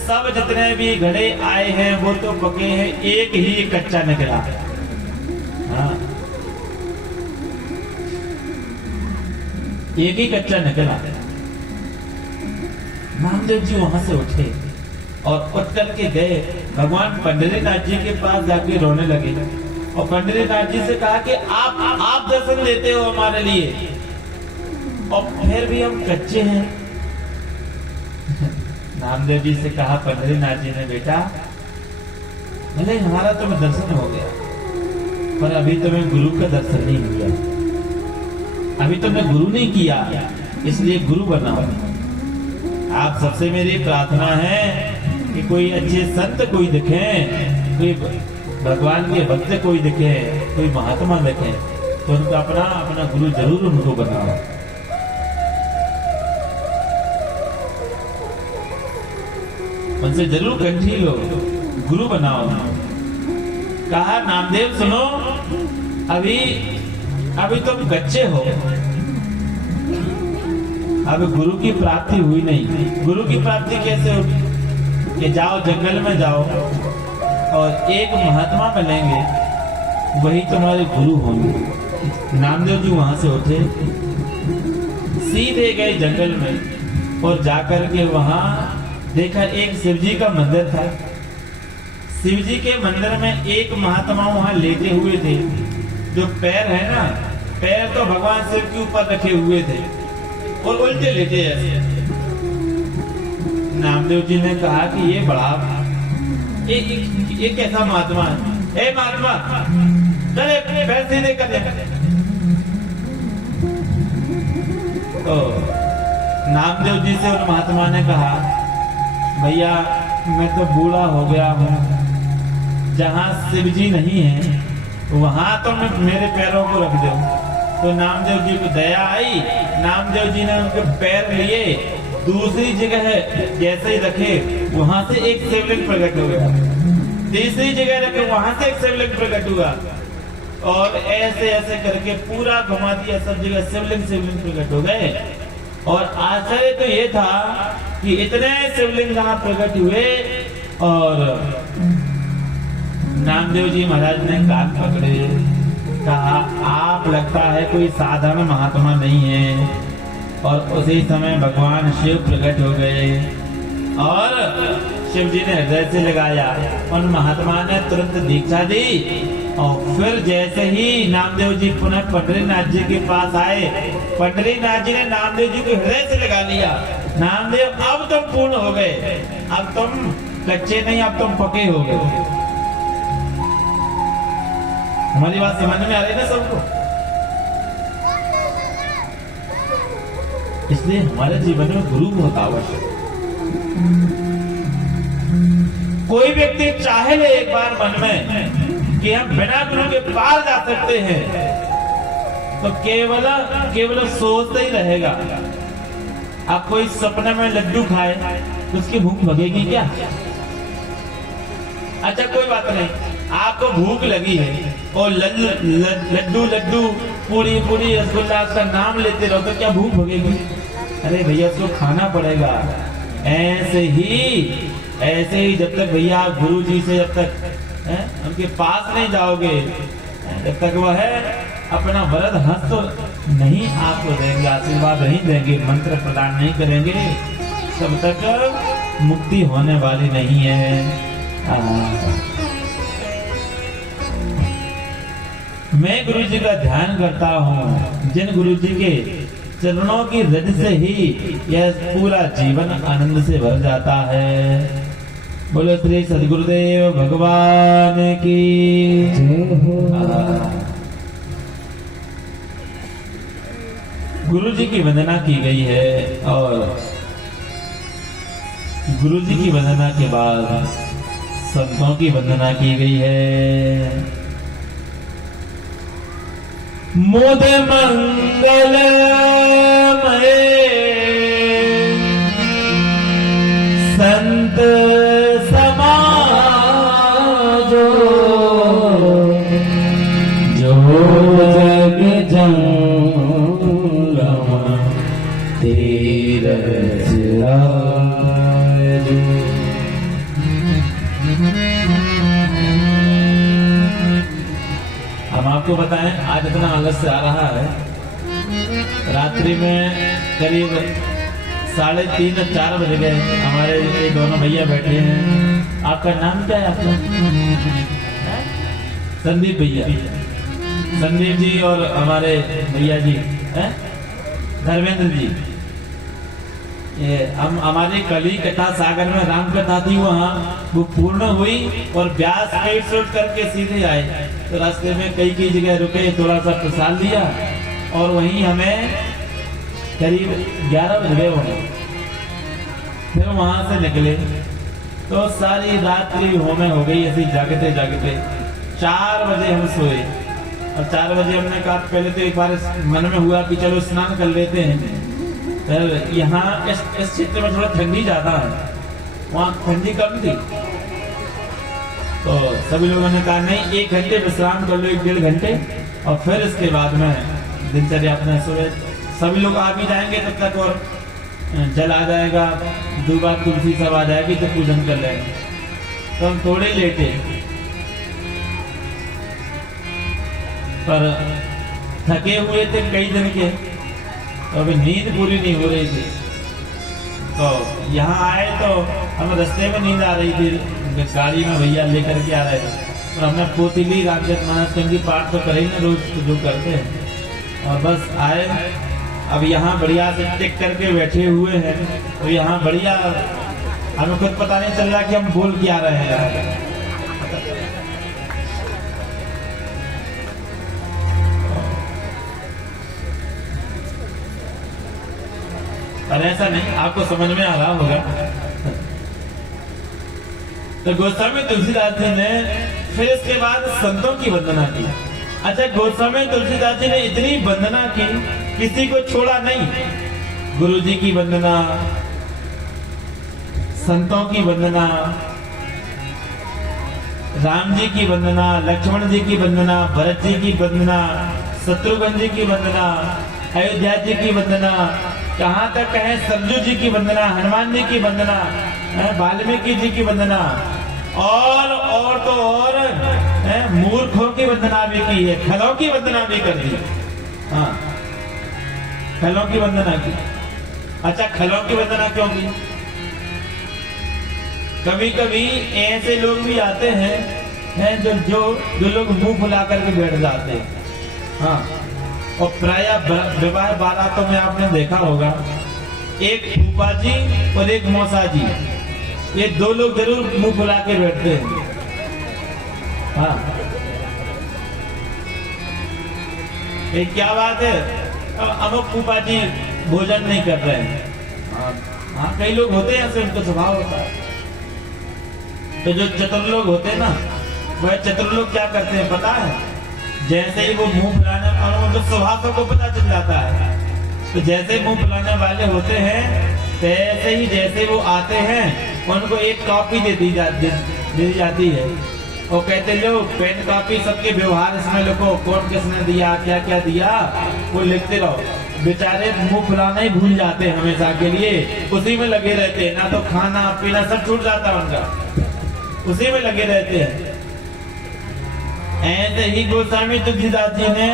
सब जितने भी घड़े आए हैं वो तो पके हैं, एक ही कच्चा निकला। हाँ, एक ही कच्चा निकला। नामदेव जी वहां से उठे और उठ करके गए भगवान पंडरीनाथ जी के पास, जाके रोने लगे और पंडरीनाथ जी से कहा कि आप दर्शन देते हो हमारे लिए, और फिर भी हम कच्चे हैं। नामदेव जी से कहा पंडरीनाथ जी ने, बेटा भले हमारा तुम्हें दर्शन हो गया, पर अभी तुम्हें गुरु का दर्शन नहीं किया, अभी तुमने गुरु नहीं किया, इसलिए गुरु बनाओ। आप सबसे मेरी प्रार्थना है कि कोई अच्छे संत कोई दिखे, कोई भगवान के भक्त कोई दिखे, कोई महात्मा दिखे, तो उनका अपना गुरु जरूर उनको बनाओ। उनसे जरूर कंठी लो, गुरु बनाओ। कहा नामदेव सुनो, अभी तुम कच्चे हो, अब गुरु की प्राप्ति हुई नहीं। गुरु की प्राप्ति कैसे होगी? कि जाओ जंगल में जाओ और एक महात्मा मिलेंगे, वही तुम्हारे गुरु होंगे। नामदेव जी वहां से उठे, सीधे गए जंगल में और जाकर के वहां देखा एक शिव जी का मंदिर था। शिव जी के मंदिर में एक महात्मा वहां लेटे हुए थे। जो पैर है ना, पैर तो भगवान शिव के ऊपर रखे हुए थे और उल्टे लेटे ऐसे। नामदेव जी ने कहा कि ये बड़ा ये कैसा महात्मा है? हे महात्मा, चले पैर सीधे कर दे। तो नामदेव जी से उन महात्मा ने कहा, भैया मैं तो बूढ़ा हो गया हूँ, जहाँ शिव जी नहीं है वहां तो मैं मेरे पैरों को रख दो। तो नामदेव जी को दया आई, नामदेव जी ने उनके पैर लिए, दूसरी जगह जैसे ही रखे वहां से एक शिवलिंग प्रकट हो गया, तीसरी जगह रखे वहां से एक शिवलिंग प्रकट हुआ, और ऐसे ऐसे करके पूरा घुमा दिया, सब जगह शिवलिंग शिवलिंग प्रकट हो गए। और आश्चर्य तो ये था कि इतने शिवलिंग जहां प्रकट हुए, और नामदेव जी महाराज ने कान पकड़े, कहा आप लगता है कोई साधारण महात्मा नहीं है। और उसी समय भगवान शिव प्रकट हो गए और शिव जी ने हृदय से लगाया। उन महात्मा ने तुरंत दीक्षा दी और फिर जैसे ही नामदेव जी पुनः पंडरीनाथ जी के पास आए, पंडरीनाथ जी ने नामदेव जी को हृदय से लगा लिया। नामदेव अब तुम पूर्ण हो गए, अब तुम कच्चे नहीं, अब तुम पके हो गए। हमारी बात समझ में आ रही है ना सबको? इसलिए हमारे जीवन में गुरु बहुत आवश्यक है। कोई व्यक्ति चाहे ले एक बार मन में कि हम बिना गुरु के पार जा सकते हैं, तो केवल सोचते ही रहेगा। आप कोई सपने में लड्डू खाए तो उसकी भूख भगेगी क्या? अच्छा कोई बात नहीं, आपको भूख लगी है और लड्डू पूरी रसगुल्ला का नाम लेते रहो तो क्या भूख भगेगी? अरे भैया इसको खाना पड़ेगा। ऐसे ही जब तक भैया आप गुरु जी से जब तक उनके पास नहीं जाओगे, जब तक वह अपना वरद हस्त नहीं आपको देंगे, आशीर्वाद नहीं देंगे, मंत्र प्रदान नहीं करेंगे, तब तक मुक्ति होने वाली नहीं है। मैं गुरु जी का ध्यान करता हूँ, जिन गुरु जी के चरणों की रज से ही यह पूरा जीवन आनंद से भर जाता है। बोलो श्री सद्गुरुदेव भगवान की जय हो। गुरु जी की वंदना की गई है और गुरु जी की वंदना के बाद संतों की वंदना की गई है। मुद मंगल संत समाज जो जग जंगम तीरथ राज। हम आपको बताएं, आज इतना आलस्य आ रहा है, रात्रि में करीब 3:30-4 बज गए। हमारे ये दोनों भैया बैठे हैं। आपका नाम क्या है? आपका संदीप भैया, संदीप जी और हमारे भैया जी धर्मेंद्र जी। ये हम हमारी कली कथा सागर में राम कथा थी, वहाँ वो पूर्ण हुई और व्यास शूट करके सीधे आए। तो रास्ते में कई जगह रुके, थोड़ा सा प्रसाद लिया और वहीं हमें करीब 11 बज गए वहाँ। फिर वहां से निकले तो सारी रात्रि होमे हो गई, ऐसी जागते जागते 4 बजे हम सोए। और 4 बजे हमने कहा पहले तो एक बार मन में हुआ कि चलो स्नान कर लेते हैं। यहाँ इस क्षेत्र में थोड़ा ठंडी ज्यादा है, वहाँ ठंडी कम थी। तो सभी लोगों ने कहा नहीं, 1 घंटे विश्राम कर लो, 1-1.5 घंटे, और फिर इसके बाद में दिनचर्या अपने सुबह सभी लोग आ भी जाएंगे तब तक, और जल आ जाएगा, दूबा तुलसी सब आ जाएगी तो पूजन कर लेंगे। तो हम थोड़े लेटे, पर थके हुए थे कई दिन के, तो अभी नींद पूरी नहीं हो रही थी। तो यहाँ आए तो हम रास्ते में नींद आ रही थी, गाड़ी में भैया लेकर के आ रहे थे, और हमने पोतीली रामचंद्र महाराज की पाठ तो करे ही ना रोज जो करते हैं, और बस आए। अब यहाँ बढ़िया से टिक करके बैठे हुए हैं, तो यहाँ बढ़िया हमें खुद पता नहीं चल रहा कि हम बोल क्या रहे हैं। पर ऐसा नहीं, आपको समझ में आ रहा होगा। तो गोस्वामी तुलसीदास जी ने फिर इसके बाद संतों की वंदना की। अच्छा, गोस्वामी तुलसीदास जी ने इतनी वंदना की, किसी को छोड़ा नहीं। गुरु जी की वंदना, संतों की वंदना, राम जी की वंदना, लक्ष्मण जी की वंदना, भरत जी की वंदना, शत्रुघ्न जी की वंदना, अयोध्या जी की वंदना, कहाँ तक है सरजू जी की वंदना, हनुमान जी की वंदना, वाल्मीकि जी की वंदना, और तो और मूर्खों की वंदना भी की है, खलों की वंदना भी कर दी। हाँ, खलों की वंदना की। अच्छा, खलों की वंदना क्यों की? कभी कभी ऐसे लोग भी आते हैं जो लोग मुंह फुला करके बैठ जाते हैं। हाँ, और प्राय विवाह बारातों में आपने देखा होगा, एक फूफा जी और एक मौसा जी, ये दो लोग जरूर मुंह फुला के बैठते हैं। हाँ, ये क्या बात है, अब फूफा जी भोजन नहीं कर रहे हैं। हाँ, कई लोग होते हैं ऐसे, उनका स्वभाव होता है। तो जो चतुर लोग होते हैं ना, वह चतुर लोग क्या करते हैं पता है? जैसे ही वो मुंह फुलाने, और उनको स्वभाव को पता चल जाता है, तो जैसे मुंह फुलाने वाले होते हैं, तैसे ही जैसे वो आते हैं, उनको एक कॉपी दे दी जाती है। वो कहते लो पेन कॉपी, सबके व्यवहार इसमें लिखो, कौन किसने दिया, क्या क्या दिया, वो लिखते रहो। बेचारे मुंह फुलाना ही भूल जाते हैं हमेशा के लिए, उसी में लगे रहते हैं, ना तो खाना पीना सब छूट जाता है उनका, उसी में लगे रहते हैं। ऐसे ही गोस्वामी तुलसीदास जी ने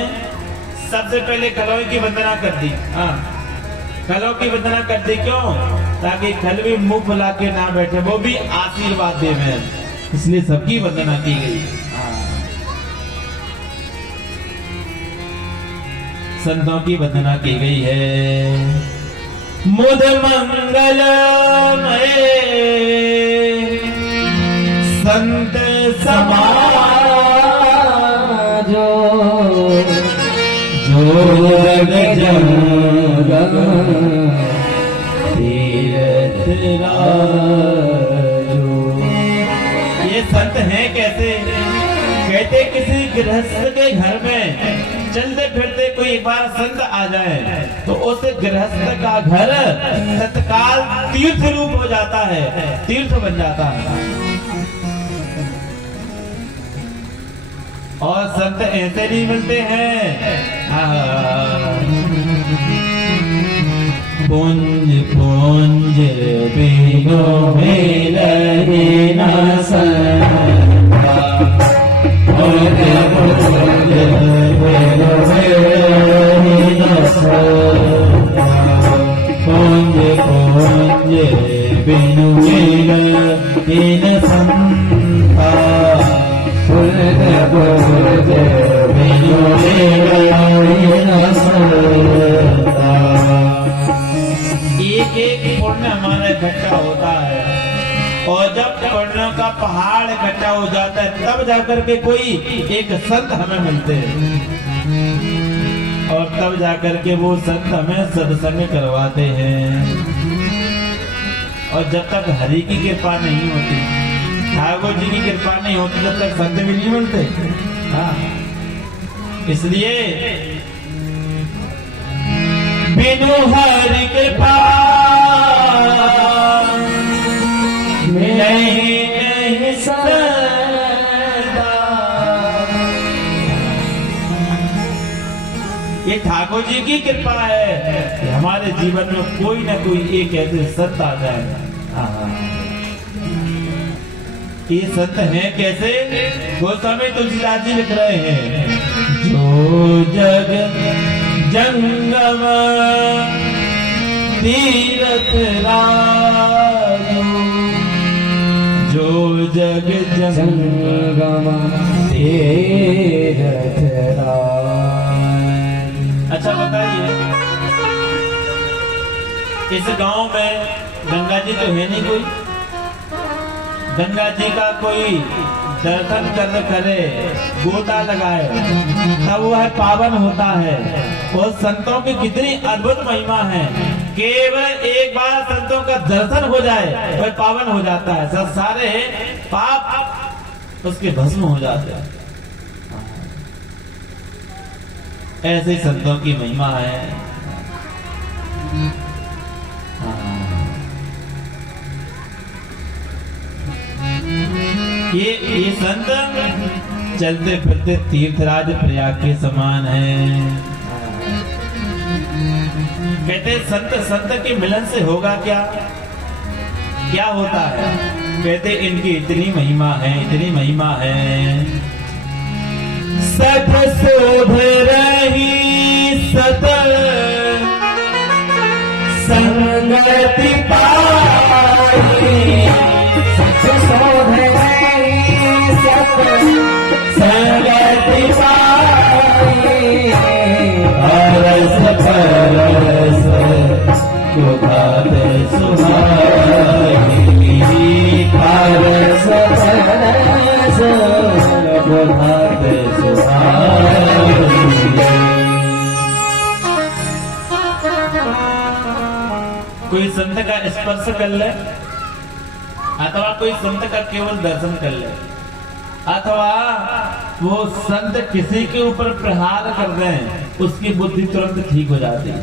सबसे पहले खलों की वंदना कर दी। हाँ, खलों की वंदना कर दी क्यों? ताकि खल भी मुंह फुला के ना बैठे, वो भी आशीर्वाद दे में, इसलिए सबकी वंदना की गई। संतों की वंदना की गई है। मुद मंगल संत जो जग जंगम तीरथ राजो। ये संत हैं कैसे? कहते किसी गृहस्थ के घर में चलते फिरते कोई एक बार संत आ जाए, तो उस गृहस्थ का घर तत्काल तीर्थ रूप हो जाता है, तीर्थ बन जाता है। और संत ऐसे नहीं मिलते हैं। पुंज पुंज बिनो मिलने न संता, पुंज पुंज बिनो मिलने न संता, पुंज पुंज बिनो मिलने न संता, पुंज पुंज बिनो मिलने न संता। एक एक पुण्य हमारा इकट्ठा होता है, और जब पुण्य का पहाड़ इकट्ठा हो जाता है, तब जाकर के कोई एक संत हमें मिलते हैं, और तब जाकर के वो संत हमें सत्संग करवाते हैं। और जब तक हरि की कृपा नहीं होती, ठाकुर जी की कृपा नहीं होती, तब तक संत भी नहीं मिलते। हाँ, इसलिए बिनु हरि कृपा नहीं सदा। ये ठाकुर जी की कृपा है कि हमारे जीवन में कोई ना कोई एक ऐसे संत आ जाए। ये संत हैं कैसे? गोस्वामी तुलसीदास जी लिख रहे हैं, जो जग जंगम तीरथ राजो, जो जग जंगम तीरथ राज। अच्छा बताइए, इस गांव में गंगा जी तो है नहीं कोई, गंगा जी का कोई दर्शन करे, गोता लगाए, तब वह पावन होता है। और संतों की कितनी अद्भुत महिमा है, केवल एक बार संतों का दर्शन हो जाए वह पावन हो जाता है, सब सारे पाप उसके भस्म हो जाते हैं। ऐसे संतों की महिमा है। ये संत चलते फिरते तीर्थराज प्रयाग के समान है। कहते संत के मिलन से होगा क्या, क्या होता है? कहते इनकी इतनी महिमा है, इतनी महिमा है। सत शोभ रही सत संगति पाई, सत शोभ रही सत संगति पाई, परस परस सुभात सुहाई, परस परस सुभात सुहाई। कोई संत का स्पर्श कर ले, अथवा कोई संत का केवल दर्शन कर ले, अथवा वो संत किसी के ऊपर प्रहार कर दें, उसकी बुद्धि तुरंत ठीक हो जाती है।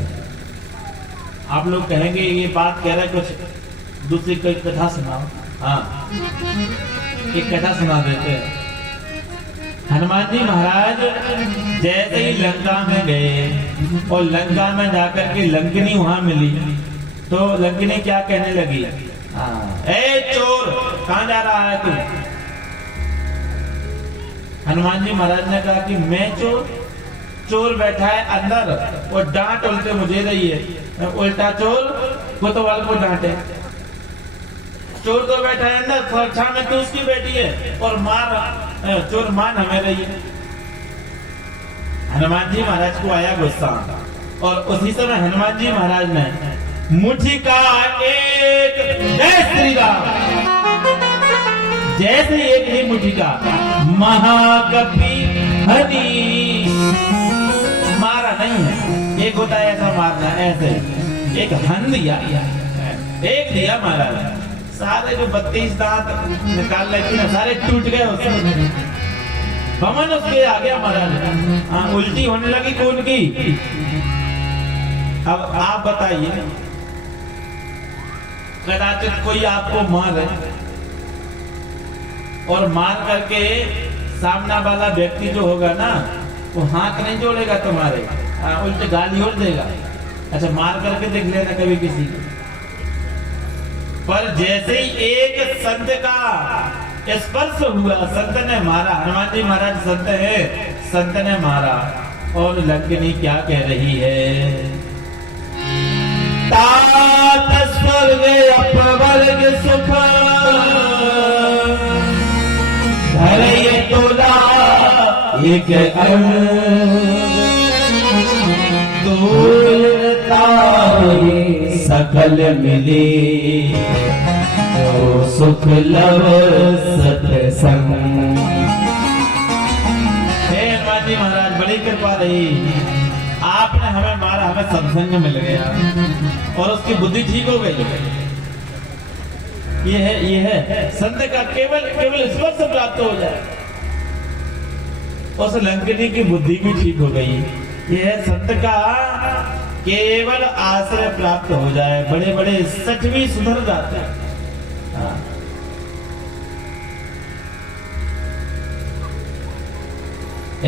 आप लोग कहेंगे ये बात कह रहे कुछ दूसरी कोई कथा सुनाओ। हाँ, एक कथा सुना देते हैं। हनुमान जी महाराज जैसे ही लंका में गए और लंका में जाकर के लंकिनी वहां मिली, तो लंकिनी क्या कहने लगी? ए चोर, कहां जा रहा है तू? हनुमान जी महाराज ने कहा कि मैं चोर? चोर बैठा है अंदर और डांट उल्टे मुझे रही है, उल्टा चोर कोतवाल को डांटे। चोर तो बैठा है अंदर, सुरक्षा में तो उसकी बेटी है और मार चोर मान हमें रही है। हनुमान जी महाराज को आया गुस्सा और उसी समय हनुमान जी महाराज ने मुट्ठी का एक जय श्री राम, जैसे एक ही मुट्ठी का महाकपि हनी, मारा नहीं है, एक होता है ऐसा मारना, ऐसे एक हन दिया, एक दिया महाराज, सारे जो 32 दांत निकाल रहे थे ना, सारे टूट गए उसमें, भवन उसके आ गया महाराज। हाँ, उल्टी होने लगी खून की। अब आप बताइए, कदाचित कोई आपको मारे और मार करके सामना वाला व्यक्ति जो होगा ना, वो हाथ नहीं जोड़ेगा तुम्हारे, उल्टे गाली और देगा। अच्छा, मार करके देख लेना कभी किसी को। पर जैसे ही एक संत का स्पर्श हुआ, संत ने मारा, हनुमान जी महाराज संत है, संत ने मारा, और लंकिनी क्या कह रही है? तात स्वर्ग अपवर्ग सुख धरय तोला एक सकल मिले तो सुख लव सत्संग। हे हनुमान जी महाराज, बड़ी कृपा रही, आपने हमें मारा, हमें सत्संग मिल गया और उसकी बुद्धि ठीक हो गई। ये है संत का केवल स्पर्श प्राप्त हो जाए, उस लंकिनी की बुद्धि भी ठीक हो गई। ये है संत का केवल आश्रय प्राप्त हो जाए, बड़े बड़े सच भी सुधर जाते हैं।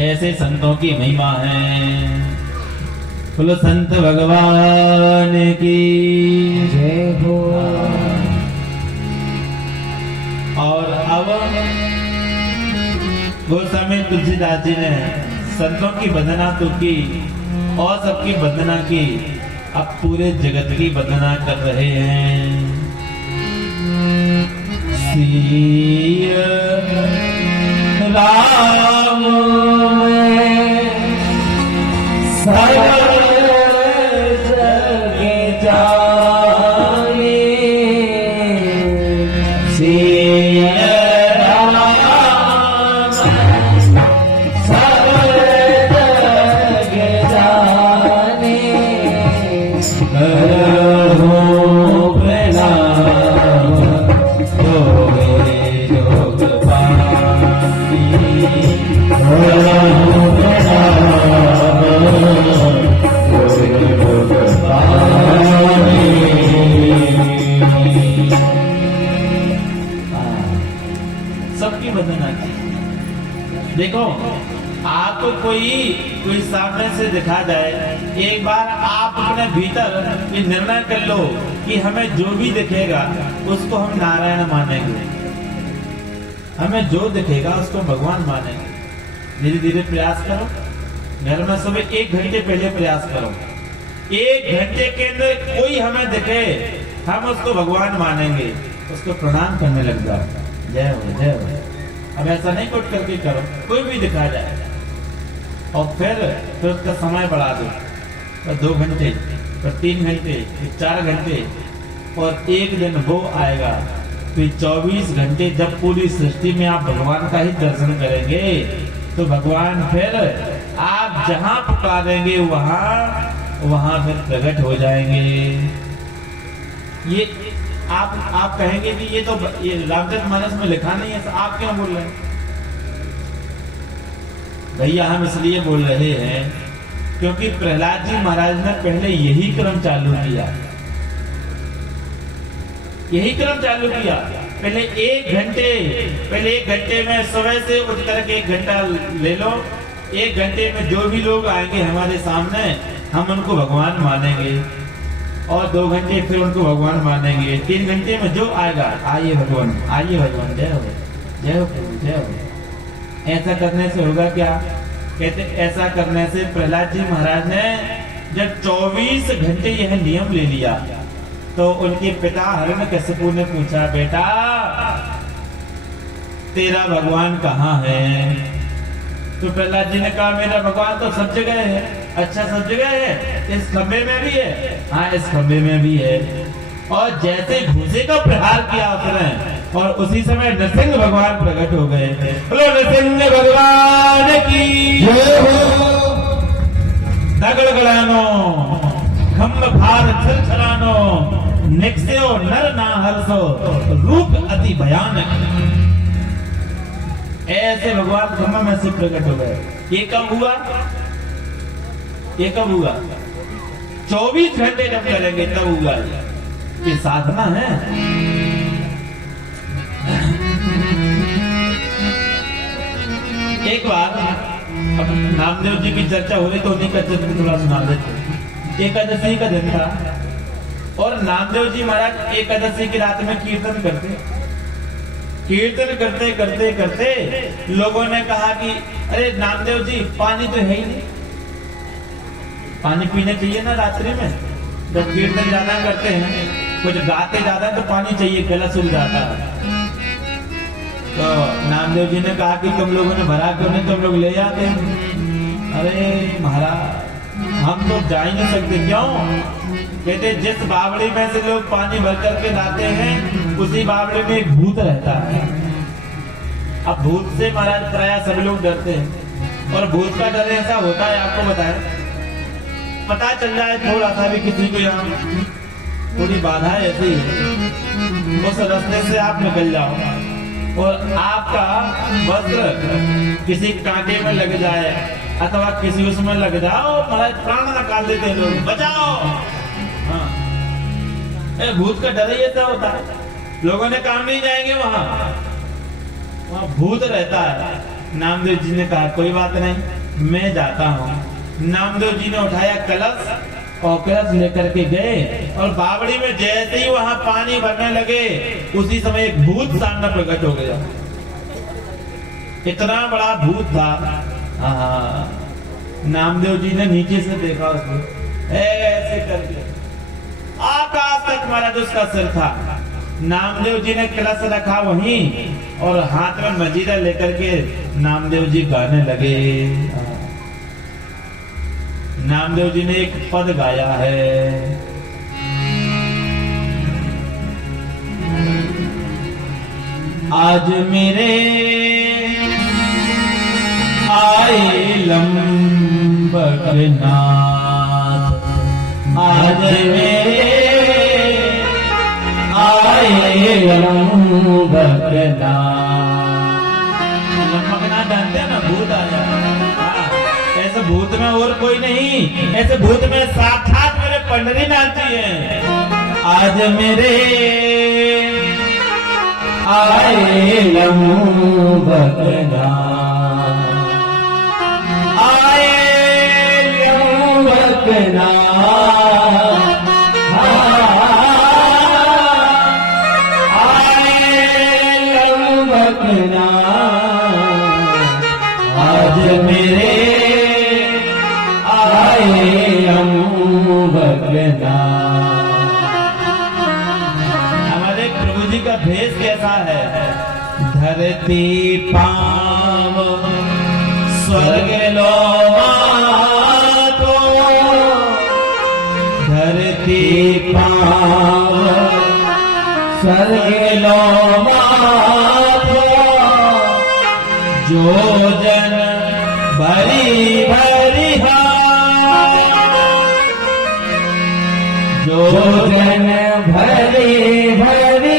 ऐसे संतों की महिमा है। बोलो संत भगवान की जय हो। और अब गोस्वामी तुलसीदास जी ने संतों की वंदना तो की और सबकी वंदना की, अब पूरे जगत की वंदना कर रहे हैं। सिया राम सकल जग जाने सिया राम सकल जग जाने करो प्रणाम होवे जोग पानी करो सबकी वंदना की। देखो आपको कोई सामने से दिखा जाए, एक बार आप अपने भीतर ये निर्णय कर लो कि हमें जो भी दिखेगा उसको हम नारायण मानेंगे, हमें जो दिखेगा उसको भगवान मानेंगे। धीरे धीरे प्रयास करो, घर में सुबह 1 घंटे पहले प्रयास करो। 1 घंटे के अंदर कोई हमें दिखे हम उसको भगवान मानेंगे, उसको प्रणाम करने लग जाओ। जय हो जय हो। अब ऐसा नहीं कुछ करके करो, कोई भी दिखा जाए और फिर उसका समय बढ़ा दो, फिर 2 घंटे, फिर 3 घंटे, फिर 4 घंटे, और एक दिन वो आएगा फिर 24 घंटे जब पूरी सृष्टि में आप भगवान का ही दर्शन करेंगे तो भगवान फिर आप जहां पुकारेंगे वहां फिर प्रकट हो जाएंगे। ये आप कहेंगे कि ये रामचरितमानस में लिखा नहीं है, आप क्यों बोल रहे हैं? भैया हम इसलिए बोल रहे हैं क्योंकि प्रहलाद जी महाराज ने पहले यही क्रम चालू किया, पहले 1 घंटे में सुबह से उठ करके 1 घंटा ले लो। 1 घंटे में जो भी लोग आएंगे हमारे सामने हम उनको भगवान मानेंगे, और 2 घंटे फिर उनको भगवान मानेंगे। 3 घंटे में जो आएगा आइए भगवान जय हो जय हो जय हो। ऐसा करने से होगा क्या? कहते ऐसा करने से प्रहलाद जी महाराज ने जब 24 घंटे यह नियम ले लिया तो उनके पिता हिरण्यकशिपु ने पूछा, बेटा तेरा भगवान कहाँ है? तो प्रहलाद जी ने कहा, मेरा भगवान तो सब जगह है। अच्छा सब जगह है? इस खंबे में भी है? हाँ इस खंबे में भी है। और जैसे घूसे का प्रहार किया उसने और उसी समय नृसिंह भगवान प्रकट हो गए। बोलो नृसिंह भगवान की जय हो। दगड़गड़ानो खम्भ भार छरछरानो निकस्यो नर ना हर्षो रूप अति भयानक। ऐसे भगवान खम्भ में से प्रकट हो गए। ये कब हुआ? 24 घंटे जब करेंगे तब हुआ। ये साधना है। एक बार अब नामदेव जी की चर्चा हो रही तो उन्हीं का चरित्र थोड़ा सुना देते। एकादशी का दिन था और नामदेव जी महाराज एकादशी की रात में कीर्तन करते करते लोगों ने कहा कि अरे नामदेव जी पानी तो है ही नहीं, पानी पीना चाहिए ना रात्रि में। जब कीर्तन ज्यादा करते हैं, कुछ गाते ज्यादा तो पानी चाहिए, गला सूख जाता है। तो नामदेव जी ने कहा कि तुम लोगों ने भरा क्यों नहीं, तुम लोग ले जाते। अरे महाराज हम तो जा ही नहीं सकते। क्यों? कहते जिस बावड़ी में से लोग पानी भर करके लाते हैं उसी बावड़ी में एक भूत रहता है। अब भूत से महाराज प्राय सब लोग डरते हैं, और भूत का डर ऐसा होता है, आपको बताए पता चल जाए थोड़ा सा भी किसी को यहाँ थोड़ी बाधा ऐसी है, उस रास्ते से आप निकल जाओ और आपका वस्त्र किसी कांटे में लग जाए अथवा किसी उसमें लग जाओ, महाराज प्राण निकाल देते हैं लोग, बचाओ। हाँ भूत का डर ही ऐसा होता है, लोगों ने काम नहीं जाएंगे वहां भूत रहता है। नामदेव जी ने कहा कोई बात नहीं मैं जाता हूँ। नामदेव जी ने उठाया कलश और कलश लेकर के गए और बावड़ी में जैसे ही वहां पानी भरने लगे उसी समय एक भूत सामने प्रकट हो गया। इतना बड़ा भूत था। नामदेव जी ने नीचे से देखा उसको, ऐसे करके आकाश तक महाराज उसका सिर था। नामदेव जी ने कलश रखा वहीं और हाथ में मजीरा लेकर के नामदेव जी गाने लगे। नामदेव जी ने एक पद गाया है, आज मेरे आए लंबक नाथ, आज मेरे आए लंबक नाथ। लंबक नाथ जानते हैं ना, भूत आया। ऐसे भूत में और कोई नहीं, ऐसे भूत में साक्षात मेरे पंडरीनाथ जी हैं। आज मेरे आए लंबक नाथ, आए लंबक नाथ, आए लंबक नाथ, आज मेरे आए लंबक नाथ। हमारे प्रभु जी का भेष कैसा है? धरती पाव स्वर्ग लोमातो, धरती पाव स्वर्ग लोमातो, जो जन भरी भरी जो जन भरी भरी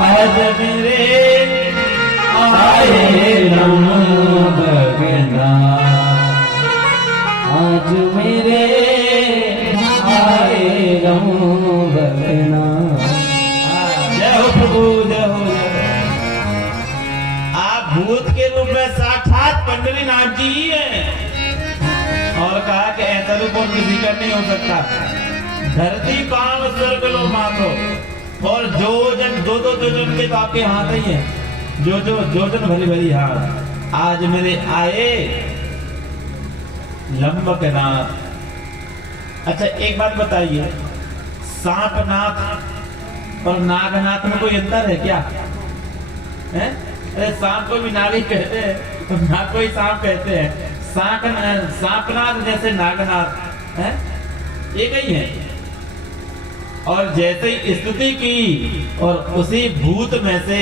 आज मेरे आए लंबक नाथ, आज मेरे आए लंबक नाथ। जय हो प्रभु, जय हो, जय हो। आप भूत के रूप में साक्षात पंडरीनाथ जी ही हैं। और कहा कि ऐसा रूप और किसी का नहीं हो सकता। धरती पांव स्वर्ग लो मातो, और जो जन दो जन के तो आपके हाथ ही हैं, जो जन भरी भरी हाथ। आज मेरे आए लंबक नाथ। अच्छा एक बात बताइए, सांपनाथ और नागनाथ में कोई अंतर है क्या? है? अरे सांप को भी नाग ही कहते हैं, तो नाग को ही सांप कहते हैं। सांपनाथ जैसे नागनाथ है, एक ही है। और जैसे ही स्तुति की और उसी भूत में से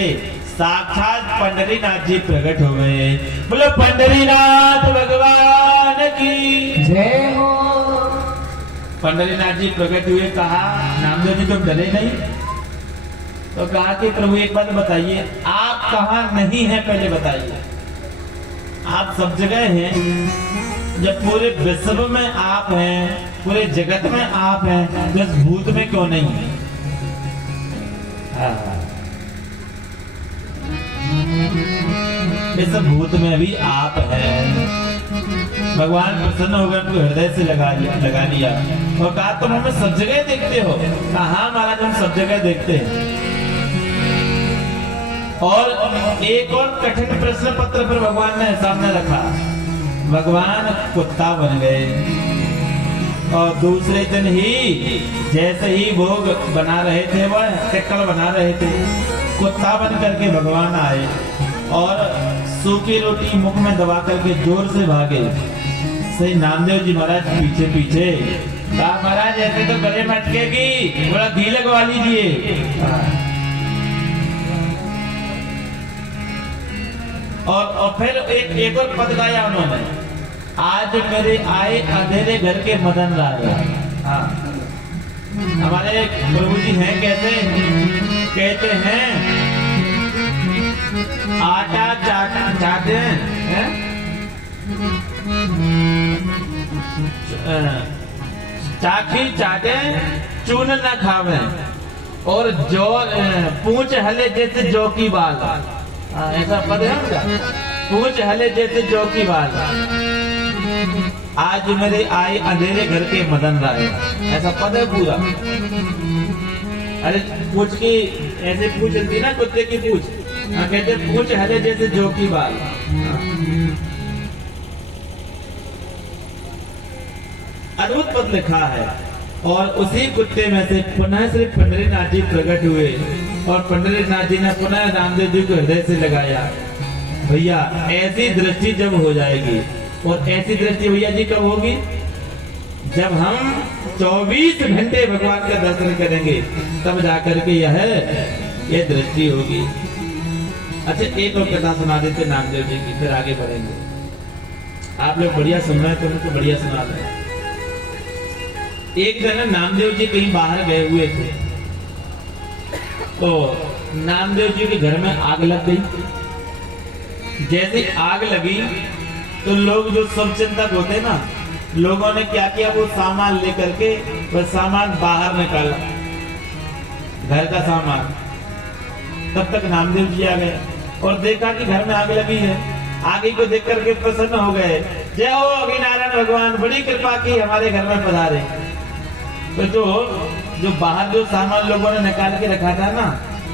साक्षात पंडरीनाथ जी प्रकट हो गए। बोलो पंडरीनाथ भगवान की जय हो। पंडरीनाथ जी प्रकट हुए, कहा नामदेव जी तुम डरे नहीं? तो कहा कि प्रभु एक बात बताइए, आप कहाँ नहीं है पहले बताइए। आप सब जगह हैं, जब पूरे विश्व में आप हैं, पूरे जगत में आप हैं, तो इस भूत में क्यों नहीं है? इस भूत में भी आप हैं। भगवान प्रसन्न होकर उनको हृदय से लगा लिया और कहा तुम हमें सब जगह देखते हो? कहा महाराज हम सब जगह देखते हैं। और एक और कठिन प्रश्न पत्र पर भगवान ने सामने रखा। भगवान कुत्ता बन गए और दूसरे दिन ही जैसे ही भोग बना रहे थे, वह टिक्कड़ बना रहे थे, कुत्ता बन करके भगवान आए और सूखी रोटी मुख में दबा करके जोर से भागे। सही नामदेव जी महाराज पीछे पीछे। कहा महाराज ऐसे तो गले में अटकेगी, थोड़ा घी लगवा लीजिए। और फिर एक और पद गाया उन्होंने, आज मेरे आए अंधेरे घर के मदन राजा। हाँ, हमारे प्रभु जी हैं कैसे? कहते हैं आटा चाटे हैं, चाखी चाटे चून न खावे, और जो पूंछ हले जैसे जौ की बाल। ऐसा पद है उनका, पूंछ हले जैसे जौ की बाल। आज मेरे आए अंधेरे घर के मदन राय, ऐसा पद है पूरा। अरे पूंछ की ऐसे पूंछ चलती ना, कुत्ते की पूंछ, कहते पूंछ हले जैसे जौ की बाल। अद्भुत पद लिखा है। और उसी कुत्ते में से पुनः श्री पंडरीनाथ जी प्रकट हुए और पंडरीनाथ जी ने पुनः रामदेव जी को हृदय से लगाया। भैया ऐसी दृष्टि जब हो जाएगी, और ऐसी दृष्टि भैया जी कब होगी? जब हम 24 घंटे भगवान का दर्शन करेंगे, तब जाकर के यह दृष्टि होगी। अच्छा, एक और कथा सुना देते नामदेव जी की, फिर आगे बढ़ेंगे। आप लोग बढ़िया सुन रहे हैं तो उनको बढ़िया सुना दें। एक दिन नामदेव जी कहीं बाहर गए हुए थे, तो नामदेव जी के घर में आग लग गई। जैसे आग लगी तो लोग जो सब चिंतक होते ना, लोगों ने क्या किया, वो सामान लेकर के वह सामान बाहर निकाला, घर का सामान। तब तक नामदेव जी आ गए और देखा कि घर में आग लगी है। आगे को देख करके प्रसन्न हो गए, जय हो अभी नारायण भगवान, बड़ी कृपा की, हमारे घर में पधारे। तो जो बाहर जो सामान लोगों ने निकाल के रखा था ना,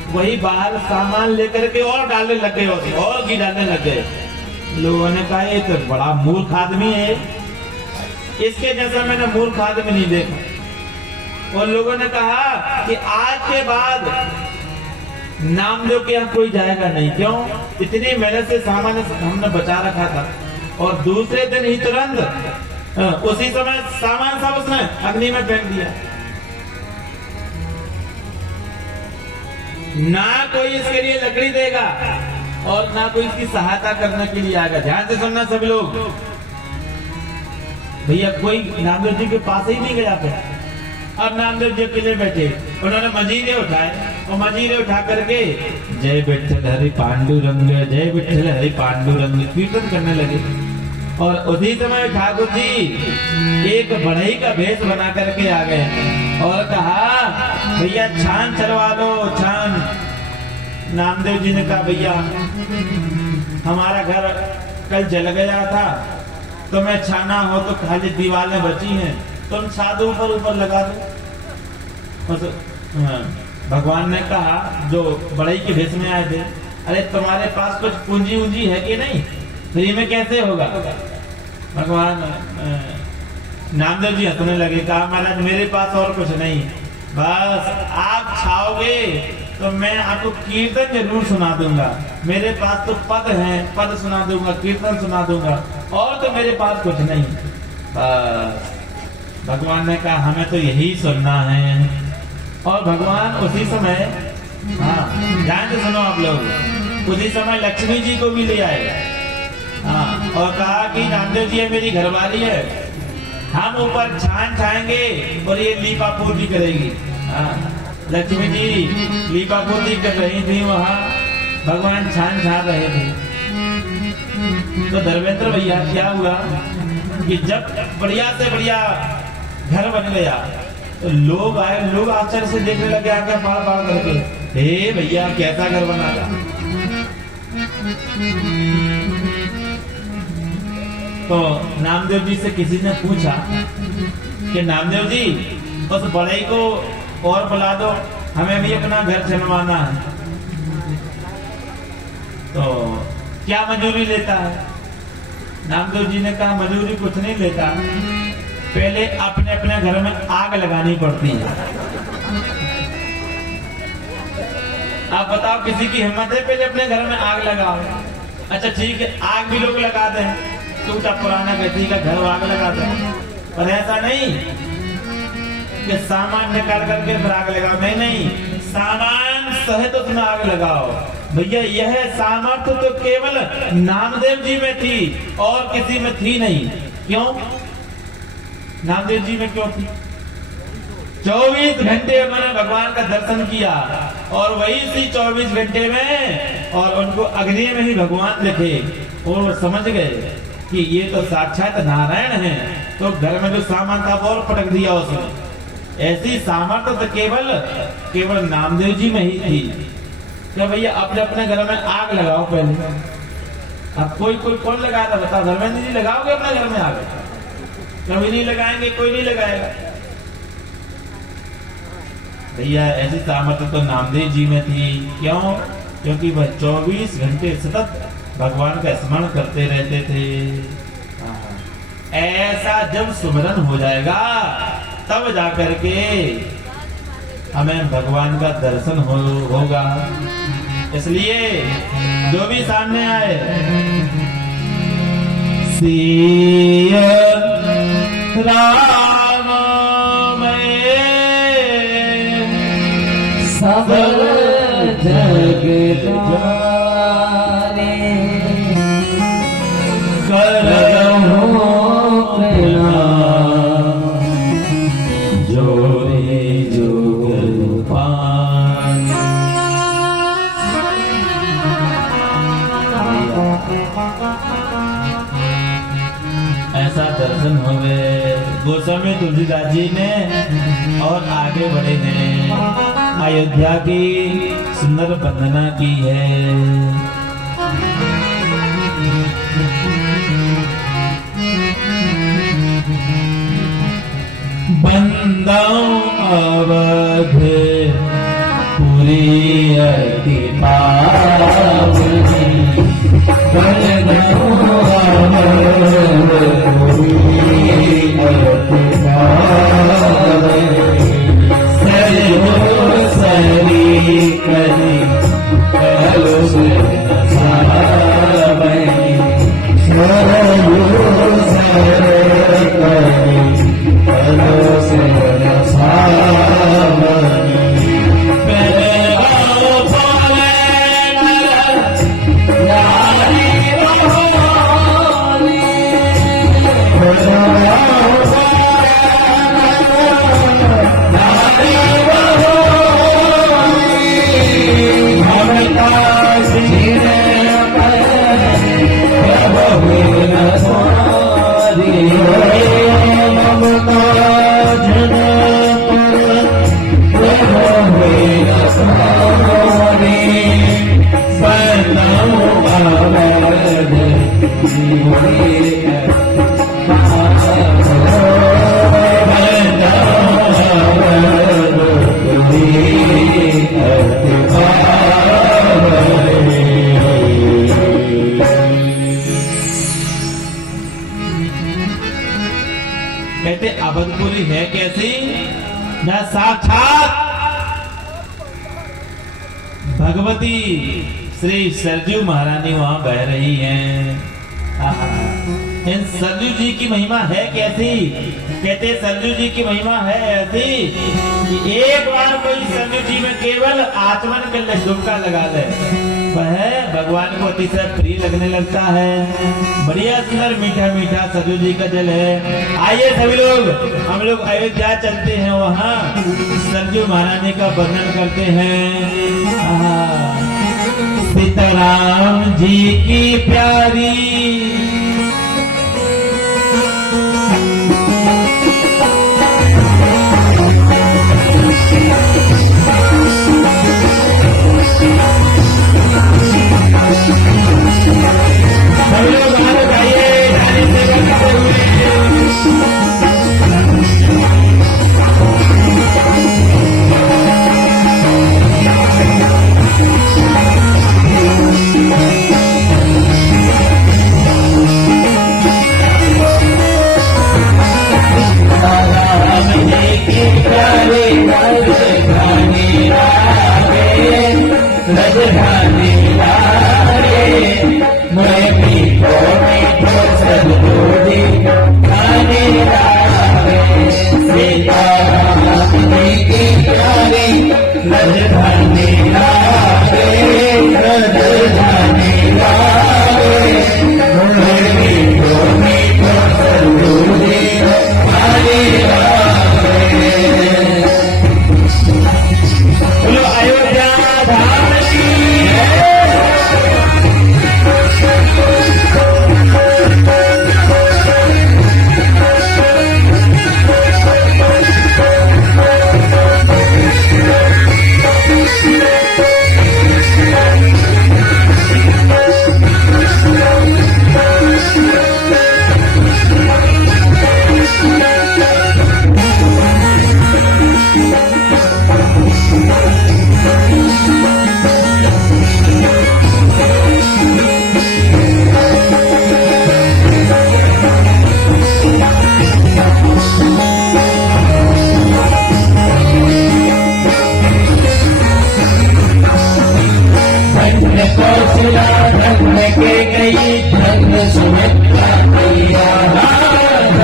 वही बाहर सामान लेकर के और डालने लग गए, और घी डालने लग गए। लोगों ने कहा ये तो बड़ा मूर्ख आदमी है, इसके जैसा मैंने मूर्ख आदमी नहीं देखा। और लोगों ने कहा कि आज के बाद नामदेव के यहाँ कोई जाएगा नहीं। क्यों? इतनी मेहनत से सामान हमने बचा रखा था, और दूसरे दिन ही तुरंत उसी समय सामान सब उसने अग्नि में फेंक दिया। ना कोई इसके लिए लकड़ी देगा और ना कोई इसकी सहायता करने के लिए आएगा। ध्यान से सुनना सभी लोग। भैया कोई नामदेव जी के पास ही नहीं गया था। अब नामदेव जी अकेले बैठे, उन्होंने मजीरे उठाए और मजीरे उठा करके जय विठ्ठल हरि पांडुरंग, जय विठ्ठल हरि पांडुरंग कीर्तन करने लगे। और उसी समय ठाकुर जी एक बढ़ई का भेष बना करके आ गए और कहा भैया छान चलवा दो, छान। नामदेव जी ने कहा भैया हमारा घर कल जल गया था, तो मैं छाना हो तो खाली दीवारें बची हैं, तुम छादों ऊपर ऊपर लगा दो। भगवान ने कहा जो बढ़ई के भेष में आए थे, अरे तुम्हारे पास कुछ पूंजी ऊंजी है कि नहीं, फ्री में कैसे होगा? भगवान नामदेव जी हंसने लगे, कहा महाराज मेरे पास और कुछ नहीं, बस आप छाओगे तो मैं आपको कीर्तन जरूर सुना दूंगा। मेरे पास तो पद हैं, पद सुना दूंगा, कीर्तन सुना दूंगा, और तो मेरे पास कुछ नहीं। भगवान ने कहा हमें तो यही सुनना है। और भगवान उसी समय, हाँ ध्यान से सुनो आप लोग, उसी समय लक्ष्मी जी को भी ले आए। हाँ, और कहा कि नामदेव जी ये मेरी घरवाली है, हम ऊपर छान छाएंगे और ये लीपा पूर्ति करेगी। हाँ, लक्ष्मी जी लीपा पूर्ति कर रही थी, वहाँ भगवान छान छान रहे थे। तो धर्मेंद्र भैया क्या हुआ कि जब बढ़िया से बढ़िया घर बन गया तो लोग आए, लोग आश्चर्य से देखने लगे आके बार बार करके, हे भैया कैसा घर बना था। तो नामदेव जी से किसी ने पूछा कि नामदेव जी उस बड़े को और बुला दो, हमें भी अपना घर चलवाना है। तो क्या मजूरी लेता है? नामदेव जी ने कहा मजूरी कुछ नहीं लेता, पहले अपने अपने घर में आग लगानी पड़ती है। आप बताओ किसी की हिम्मत है पहले अपने घर में आग लगाओ? अच्छा ठीक है, आग भी लोग लगाते हैं, टूटा पुराना किसी का घर आग लगाते हैं, पर ऐसा नहीं कि सामान निकाल करके फिर आग लगाओ। नहीं नहीं, सामान सहित उसमें आग लगाओ। भैया यह सामर्थ्य तो केवल नामदेव जी में थी और किसी में थी नहीं। क्यों? नामदेव जी में क्यों थी? 24 घंटे उन्होंने भगवान का दर्शन किया, और वही सी 24 घंटे में और उनको अग्नि में ही भगवान दिखे और समझ गए कि ये तो साक्षात नारायण है। तो घर में जो सामान था वो और पटक दिया उसने। ऐसी सामर्थ्य तो केवल नामदेव जी में ही थी। क्या भैया अपने अपने घर में आग लगाओ पहले। अब कोई कौन लगाता बताओ? धर्मेंद्र जी लगाओगे अपने घर में आग? कभी नहीं लगाएंगे, कोई नहीं लगाएगा। भैया ऐसी सामर्थ्य तो नामदेव जी में थी। क्यों? क्योंकि वह 24 घंटे सतत भगवान का स्मरण करते रहते थे। ऐसा जब सुमिरन हो जाएगा तब जाकर के हमें भगवान का दर्शन होगा। इसलिए जो भी सामने आए सिया राम में सब जग जाने करहु प्रणाम जोरे जुग पान। ऐसा दर्शन हुए गोस्वामी तुलसीदास जी ने और आगे बढ़े हैं। अयोध्या की सुंदर वंदना की है। बंदाओं अवध पुरी अति पावनी करहु अति पावनी सरी करी कलुष सावनी सर करी कलुष सावनी कहते अवधपुरी है कैसी, जहाँ साक्षात भगवती श्री सरजू महारानी वहां बह रही हैं। इन सरजू जी की महिमा है कैसी, कहते सरजू जी की महिमा है ऐसी कि एक बार कोई सरजू जी में केवल आचमन कर ले, डुबका लगा ले, वह भगवान को अतिशय प्रिय लगने लगता है। बढ़िया सुंदर मीठा मीठा सरजू जी का जल है। आइए सभी लोग, हम लोग अयोध्या चलते हैं, वहाँ सरजू महारानी का वर्णन करते हैं। सीताराम जी की प्यारी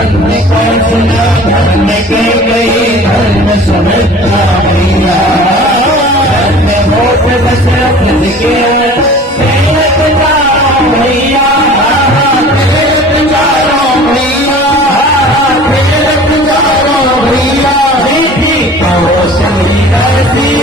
धन्य कौशला धन्य कैकेयी धन्य सुमित्रा मैया धन्य होत दशरथ के तीरथ चारों भैया तीरथ चारों भैया तीरथ चारों भैया बेटी कौशली धरती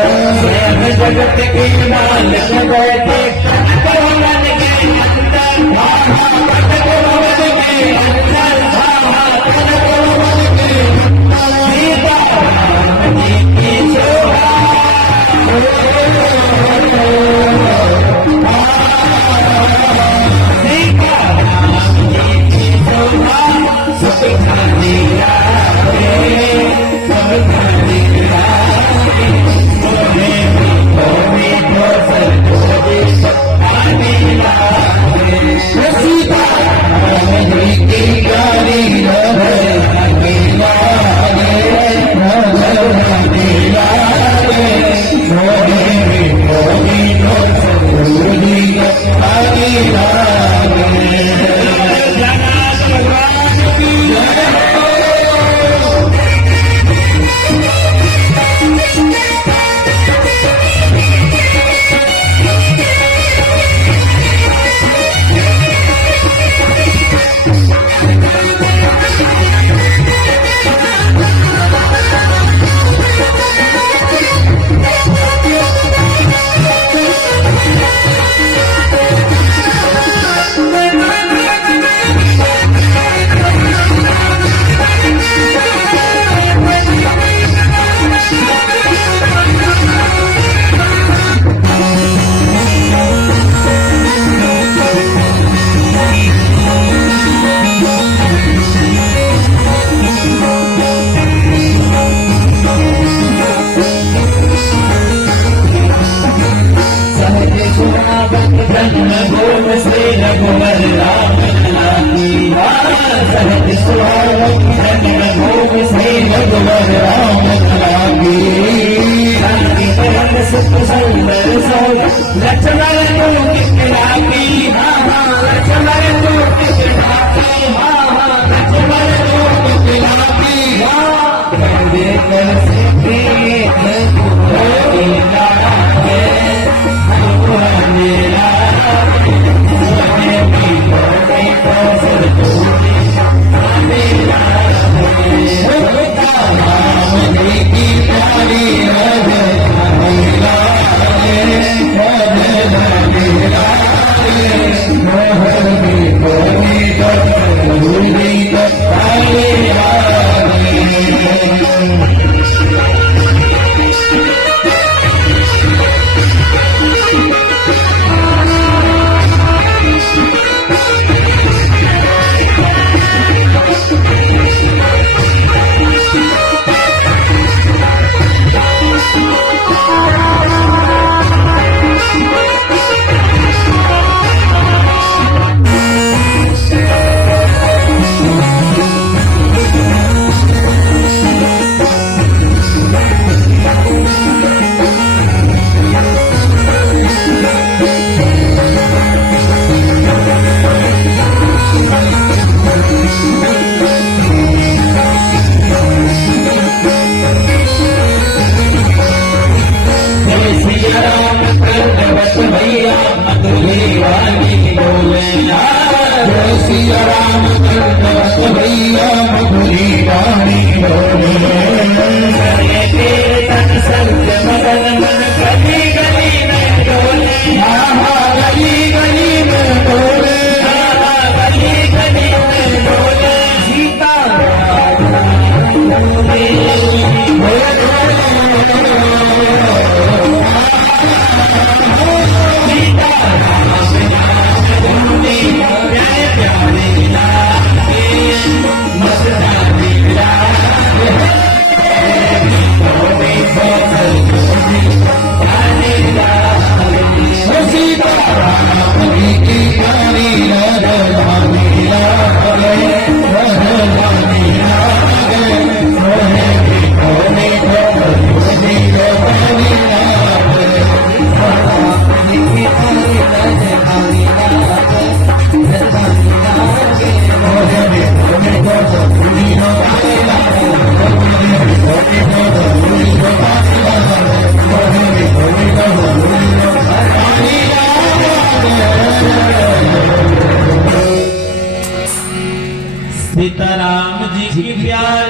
जगत के मालिक बैठे भगवान के अंदर भगवान के अंदर भगवान के सीता राम जी की शोभा सीता राम जी की शोभा सब खाने सब खाने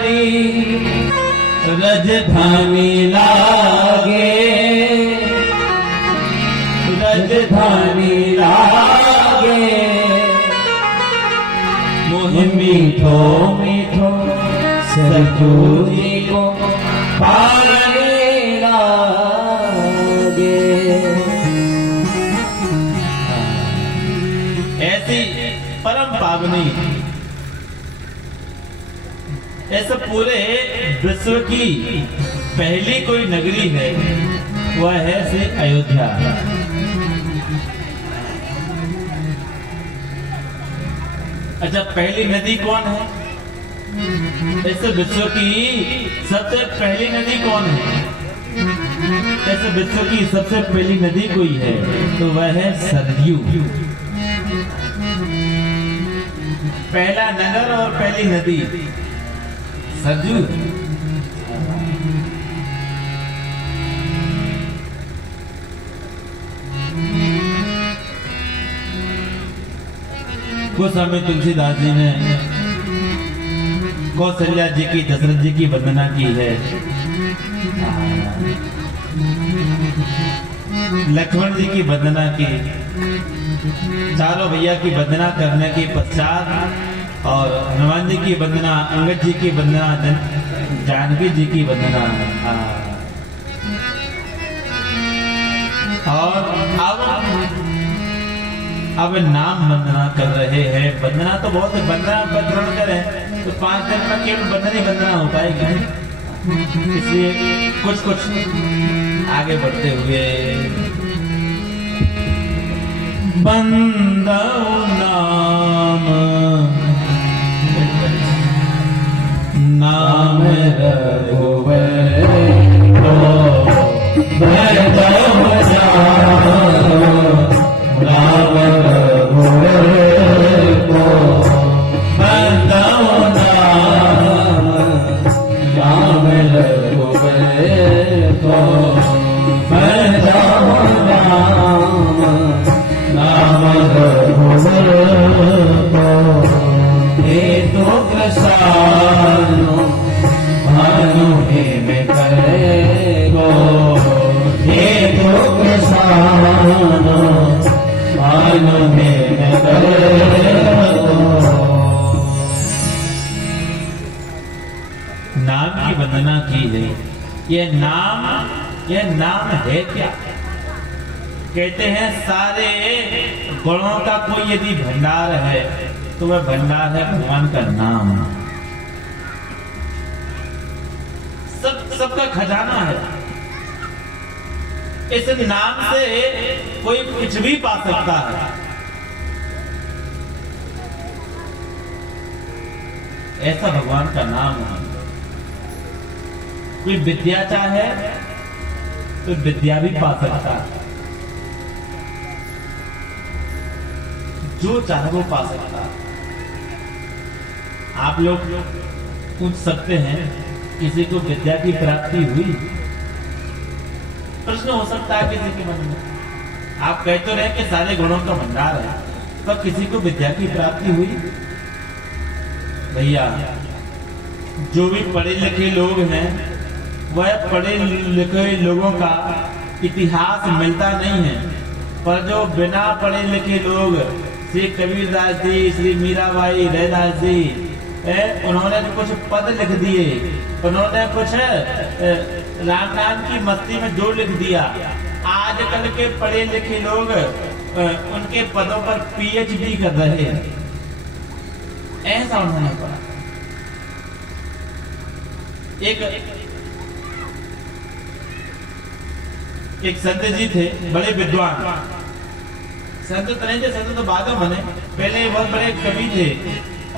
हमारी राजधानी लागे, राजधानी लागे। मोहि मीठो मीठो सरजू जी को पागले लागे। ऐसी परम पावनी, ऐसा पूरे विश्व की पहली कोई नगरी है, वह है श्री अयोध्या। अच्छा, पहली नदी कौन है? ऐसे विश्व की सबसे पहली नदी कौन है? ऐसे विश्व की सबसे पहली नदी कोई है तो वह है सरयू। पहला नगर और पहली नदी सरयू। गोस्वामी तुलसीदास जी ने कौशल्या जी की, दशरथ जी की वंदना की है। लक्ष्मण जी की वंदना की, चारों भैया की वंदना करने के पश्चात और हनुमान जी की वंदना, अंगद जी की वंदना, जानकी जी की वंदना। और अब नाम वंदना कर रहे हैं। वंदना तो बहुत है, वंदना पर ग्रहण करें तो 5 दिन में केवल वंदना हो पाएगी, इसलिए कुछ कुछ आगे बढ़ते हुए बंदौ नाम, नाम रघुवर को बंदौ नाम रघुवर को, बंदौ नाम, नाम रघुवर को, बंदौ नाम, नाम रघुवर को। हे तो कृष्ण भानु हे में करे गो, हे तो कृष्ण भानु हे में करे गो। नाम की वंदना की है। ये नाम है क्या? कहते हैं सारे गुणों का कोई यदि भंडार है तो वह भंडार है भगवान का नाम। सबका खजाना है। इस नाम से कोई कुछ भी पा सकता है। ऐसा भगवान का नाम है। कोई विद्या चाहे तो विद्या भी पा सकता है, जो चाहे वो पा सकता है। आप लोग पूछ सकते हैं किसी को विद्या की प्राप्ति हुई? प्रश्न हो सकता है किसी के मन में। आप कह तो रहे कि सारे गुणों का भंडार है, तो किसी को विद्या की प्राप्ति हुई? भैया, जो भी पढ़े लिखे लोग हैं वह पढ़े लिखे लोगों का इतिहास मिलता नहीं है, पर जो बिना पढ़े लिखे लोग, श्री कबीरदास जी, श्री मीराबाई, रैदास जी, उन्होंने कुछ पद लिख दिए, उन्होंने कुछ राम नाम की मस्ती में जोड़ लिख दिया। आजकल के पढ़े लिखे लोग उनके पदों पर पीएचडी कर रहे हैं। ऐसा उन्होंने पढ़ा। एक संत जी थे, बड़े विद्वान। संत तो नहीं थे, संत तो बाद में बने। पहले बहुत बड़े कवि थे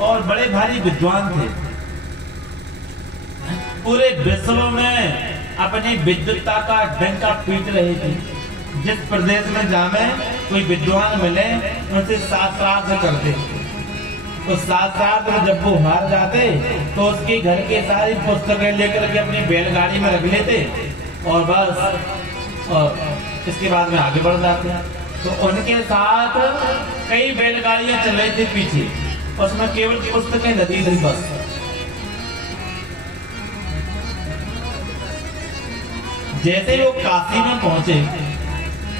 और बड़े भारी विद्वान थे। पूरे विश्व में अपनी विद्वत्ता का डंका पीट रहे थे। जिस प्रदेश में जावे कोई विद्वान मिले उनसे शास्त्रार्थ करते। तो शास्त्रार्थ में जब वो हार जाते तो उसके घर के सारी पुस्तकें लेकर के अपनी बैलगाड़ी में रख लेते और बस, और इसके बाद में आगे बढ़ जाते। तो उनके साथ कई बैलगाड़ियां चल रही थी पीछे, उसमें केवल पुस्तकें लदी थी बस। जैसे वो काशी में पहुंचे,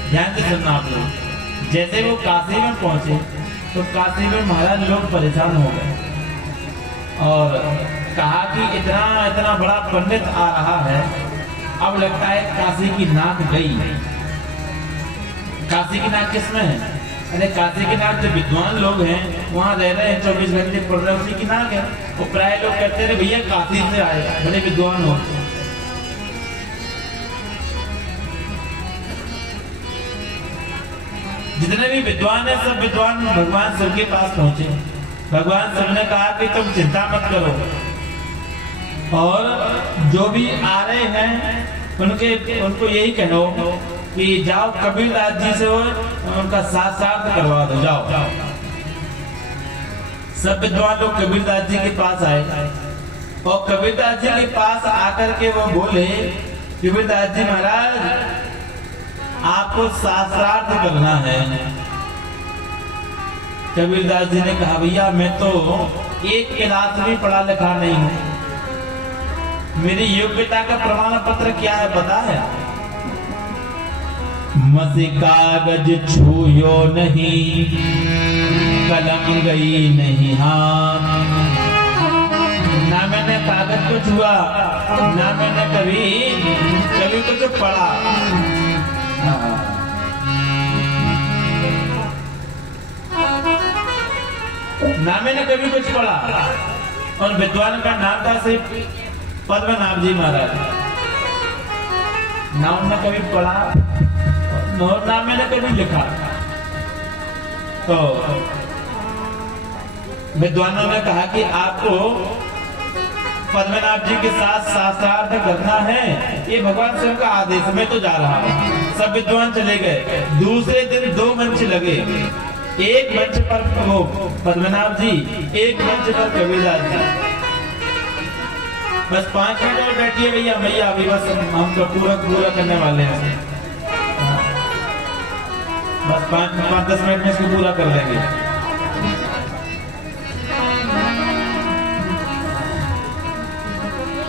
ध्यान से सुनना आप लोग, जैसे वो काशी में पहुंचे तो काशी में महाराज लोग परेशान हो गए और कहा कि इतना इतना बड़ा पंडित आ रहा है, अब लगता है काशी की नाक गई। काशी की नाक किसमें है? अरे काशी की नाक जो विद्वान लोग हैं वहां रह रहे हैं, 24 घंटे पढ़ रहे हैं, उसी की नाक है। वो प्राय लोग कहते हैं भैया काशी से आए, बड़े विद्वान हो। जितने भी विद्वान है सब विद्वान भगवान शिव के पास पहुंचे। भगवान शिव ने कहा कि तुम चिंता मत करो, और जो भी आ रहे हैं उनको यही कहो कि जाओ कबीरदास जी से उनका साक्षात्कार करवा दो, जाओ। सब विद्वान लोग कबीरदास जी के पास आए और कबीरदास जी के पास आकर के वो बोले, कबीरदास जी महाराज आपको शास्त्रार्थ करना है। कबीरदास जी ने कहा भैया मैं तो एक क्लास भी पढ़ा लिखा नहीं हूं, मेरी योग्यता का प्रमाण पत्र क्या है पता है? मसी कागज छूयो नहीं, कलम गई नहीं हाथ। ना मैंने कागज को छुआ, ना मैंने कभी कुछ पढ़ा। ना मैंने कभी कुछ पढ़ा। और विद्वान का नाम था सिर्फ पद्मनाभ जी महाराज। ना उन्होंने कभी पढ़ा और ना मैंने कभी लिखा। तो विद्वानों ने कहा कि आपको पद्मनाभ जी के साथ शास्त्रार्थ करना है, ये भगवान शिव का आदेश, मैं तो जा रहा हूँ। सब विद्वान चले गए। दूसरे दिन 2 मंच लगे, एक मंच पर वो पद्मनाभ जी, एक मंच पर कबीरदास जी। बस 5 मिनट और बैठिए भैया अभी बस हम तो पूरा करने वाले हैं। बस 5-10 मिनट में इसको पूरा कर लेंगे।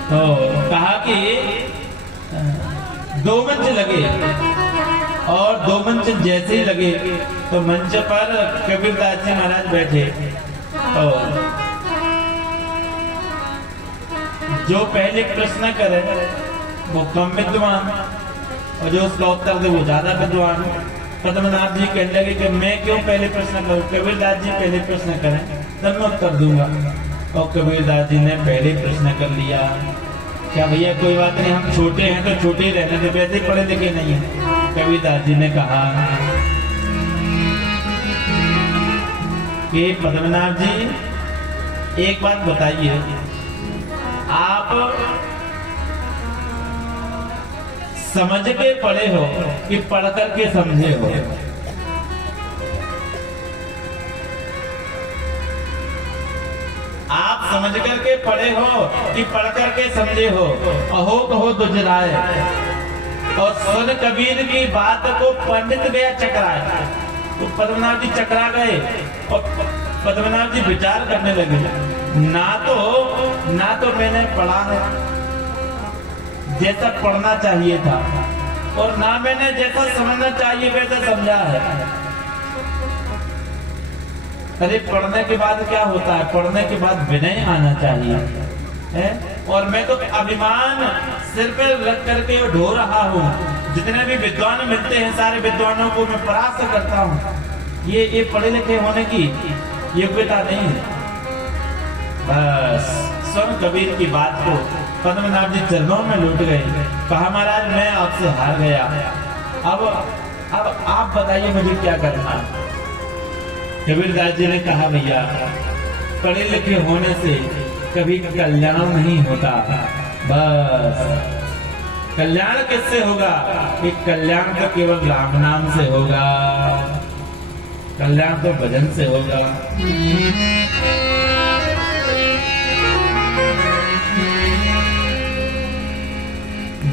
तो कहा कि 2 मंच लगे और 2 मंच जैसे ही लगे तो मंच पर कबीरदास जी महाराज बैठे। और जो पहले प्रश्न करे वो कम विद्वान और जो उसका उत्तर दे वो ज्यादा विद्वान। पद्मनाभ जी कहने लगे कि मैं क्यों पहले प्रश्न करूं, कबीरदास जी पहले प्रश्न करें तब मैं उत्तर दूंगा। और कबीरदास जी ने पहले प्रश्न कर लिया। क्या भैया कोई बात नहीं, हम छोटे हैं तो छोटे ही रहने दे, वैसे ही पढ़े लिखे नहीं है। कबीरदास जी ने कहा कि पद्मनाभ जी एक बात बताइए, आप समझ के पढ़े हो कि पढ़ करके समझे हो? आप समझ करके पढ़े हो कि पढ़ करके समझे हो? अहो कहो दुजराए। और सुन कबीर की बात को पंडित गया चकराए। तो पद्मनाभ जी चकरा गए और पद्मनाभ जी विचार करने लगे, ना तो मैंने पढ़ा है जैसा पढ़ना चाहिए था, और ना मैंने जैसा समझना चाहिए वैसा समझा है। अरे पढ़ने के बाद क्या होता है? पढ़ने के बाद विनय आना चाहिए है? और मैं तो अभिमान सिर पे रख करके ढो रहा हूँ। जितने भी विद्वान मिलते हैं सारे विद्वानों को मैं परास्त करता हूँ। ये पढ़े लिखे होने की योग्यता नहीं है। बस सुन कबीर की बात को पद्मनाभ जी चरणों में लौट गए। कहा महाराज मैं आपसे हार गया, अब आप बताइए मुझे क्या करना है। कबीरदास जी ने कहा भैया पढ़े लिखे होने से कभी कल्याण नहीं होता। बस कल्याण किससे होगा? कि कल्याण तो केवल राम नाम से होगा, कल्याण तो भजन से होगा।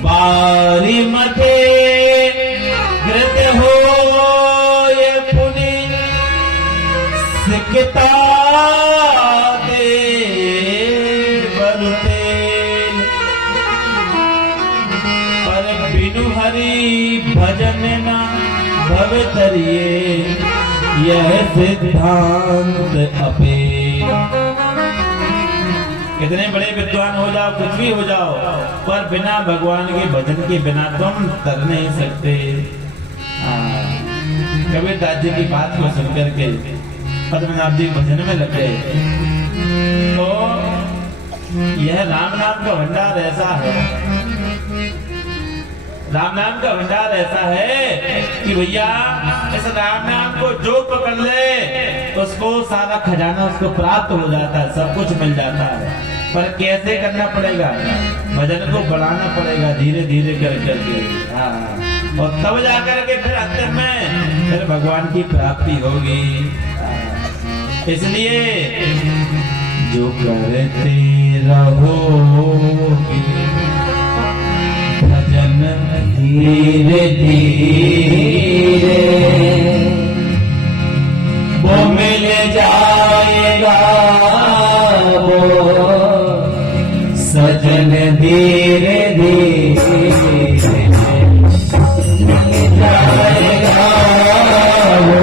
बारी मथे घृत हो ये पुनि सिकता दे बरतेल, पर बिनु भजन ना भवतरिए यह सिद्धांत अपे। कितने बड़े विद्वान हो जाओ, कुछ भी हो जाओ, पर बिना भगवान के भजन के बिना तुम तर नहीं सकते। कबीरदास जी की बात को सुनकर के पद्मनाभ जी भजन में लग गए। तो यह राम नाम का भंडार ऐसा है, राम नाम का भंडार ऐसा है कि भैया इस राम नाम को जो पकड़ ले उसको सारा खजाना उसको प्राप्त हो जाता है, सब कुछ मिल जाता है। पर कैसे करना पड़ेगा? भजन को बढ़ाना पड़ेगा धीरे धीरे कर करके। हाँ, और तब जाकर के फिर अंत में फिर भगवान की प्राप्ति होगी। इसलिए जो करते रहोगे भजन धीरे धीरे वो मिल जाएगा, वो सजन धीरे धीरे मिल जाएगा, वो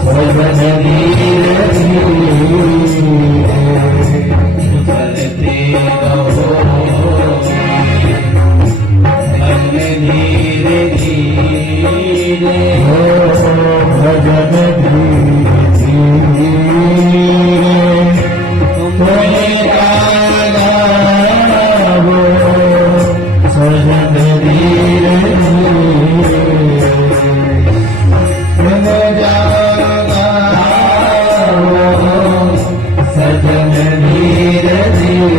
सजन धीरे करते रहो धीरे धीरे भजन धीरे सजन धीरे सजन धीरे धीरे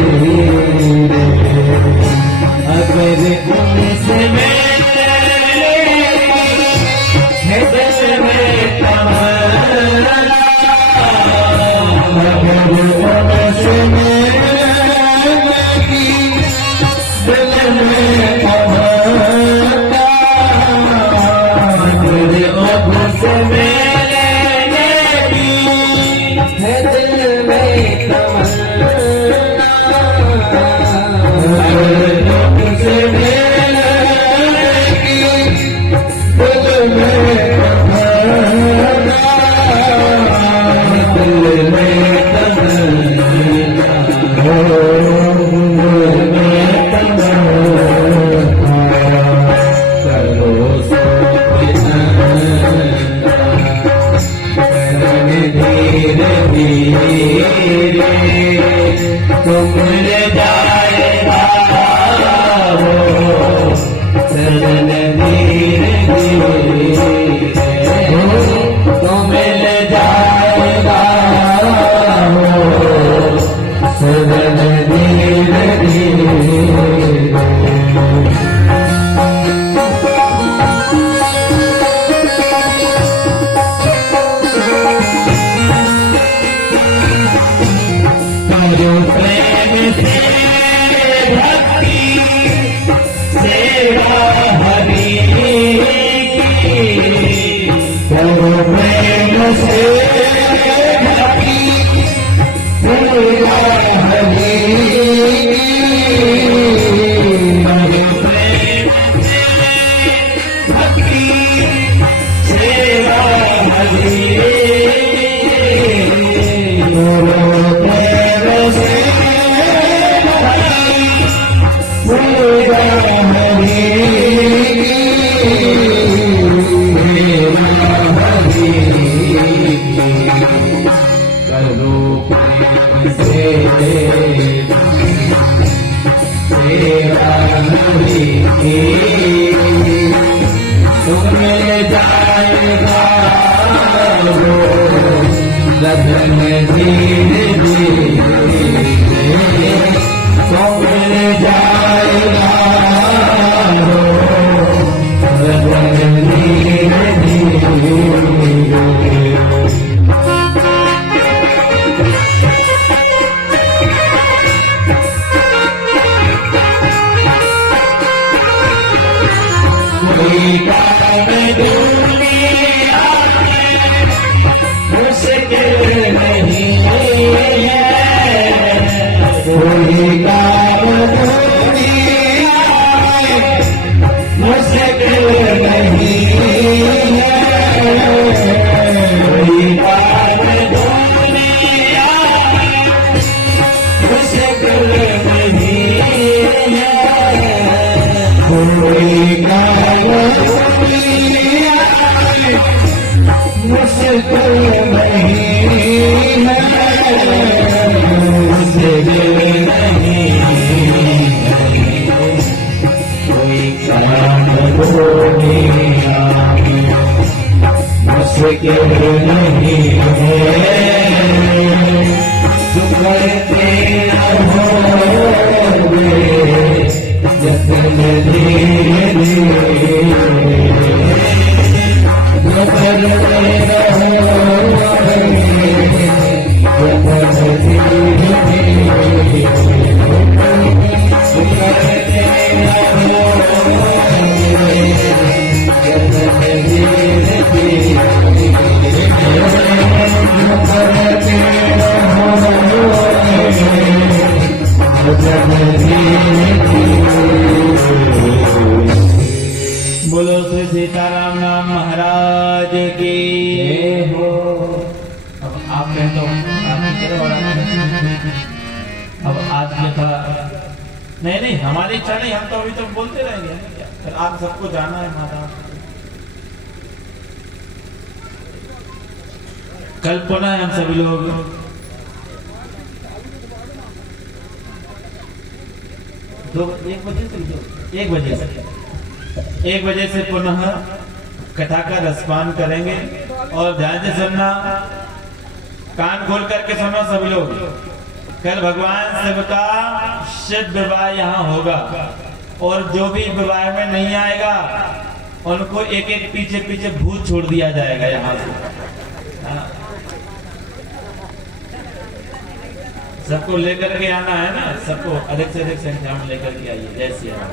अगर उनसे मुझसे मुश्किल नहीं है, मुश्किल नहीं है, कोई काम दुनिया में मुश्किल नहीं है, करते रहोगे जतन धीरे करते रहोगे जतन धीरे बोलो श्री सीताराम नाम महाराज की जय हो। अब आप कहें तो आपकी तरफ अब आज ये था नहीं हमारी इच्छा नहीं, हम तो अभी तक बोलते रहेंगे, फिर आप सबको जाना है माता। कल पुनः हम सभी लोग एक बजे से पुनः कथा का रसपान करेंगे। और ध्यान से सुनना, कान खोल करके सुनो सभी लोग। कल भगवान शिव का सिद्ध विवाह यहाँ होगा, और जो भी विवाह में नहीं आएगा उनको एक एक पीछे पीछे भूत छोड़ दिया जाएगा यहाँ से। हाँ। सबको लेकर के आना है ना, सबको अधिक से अधिक संख्या में लेकर के आइए। जय श्री राम।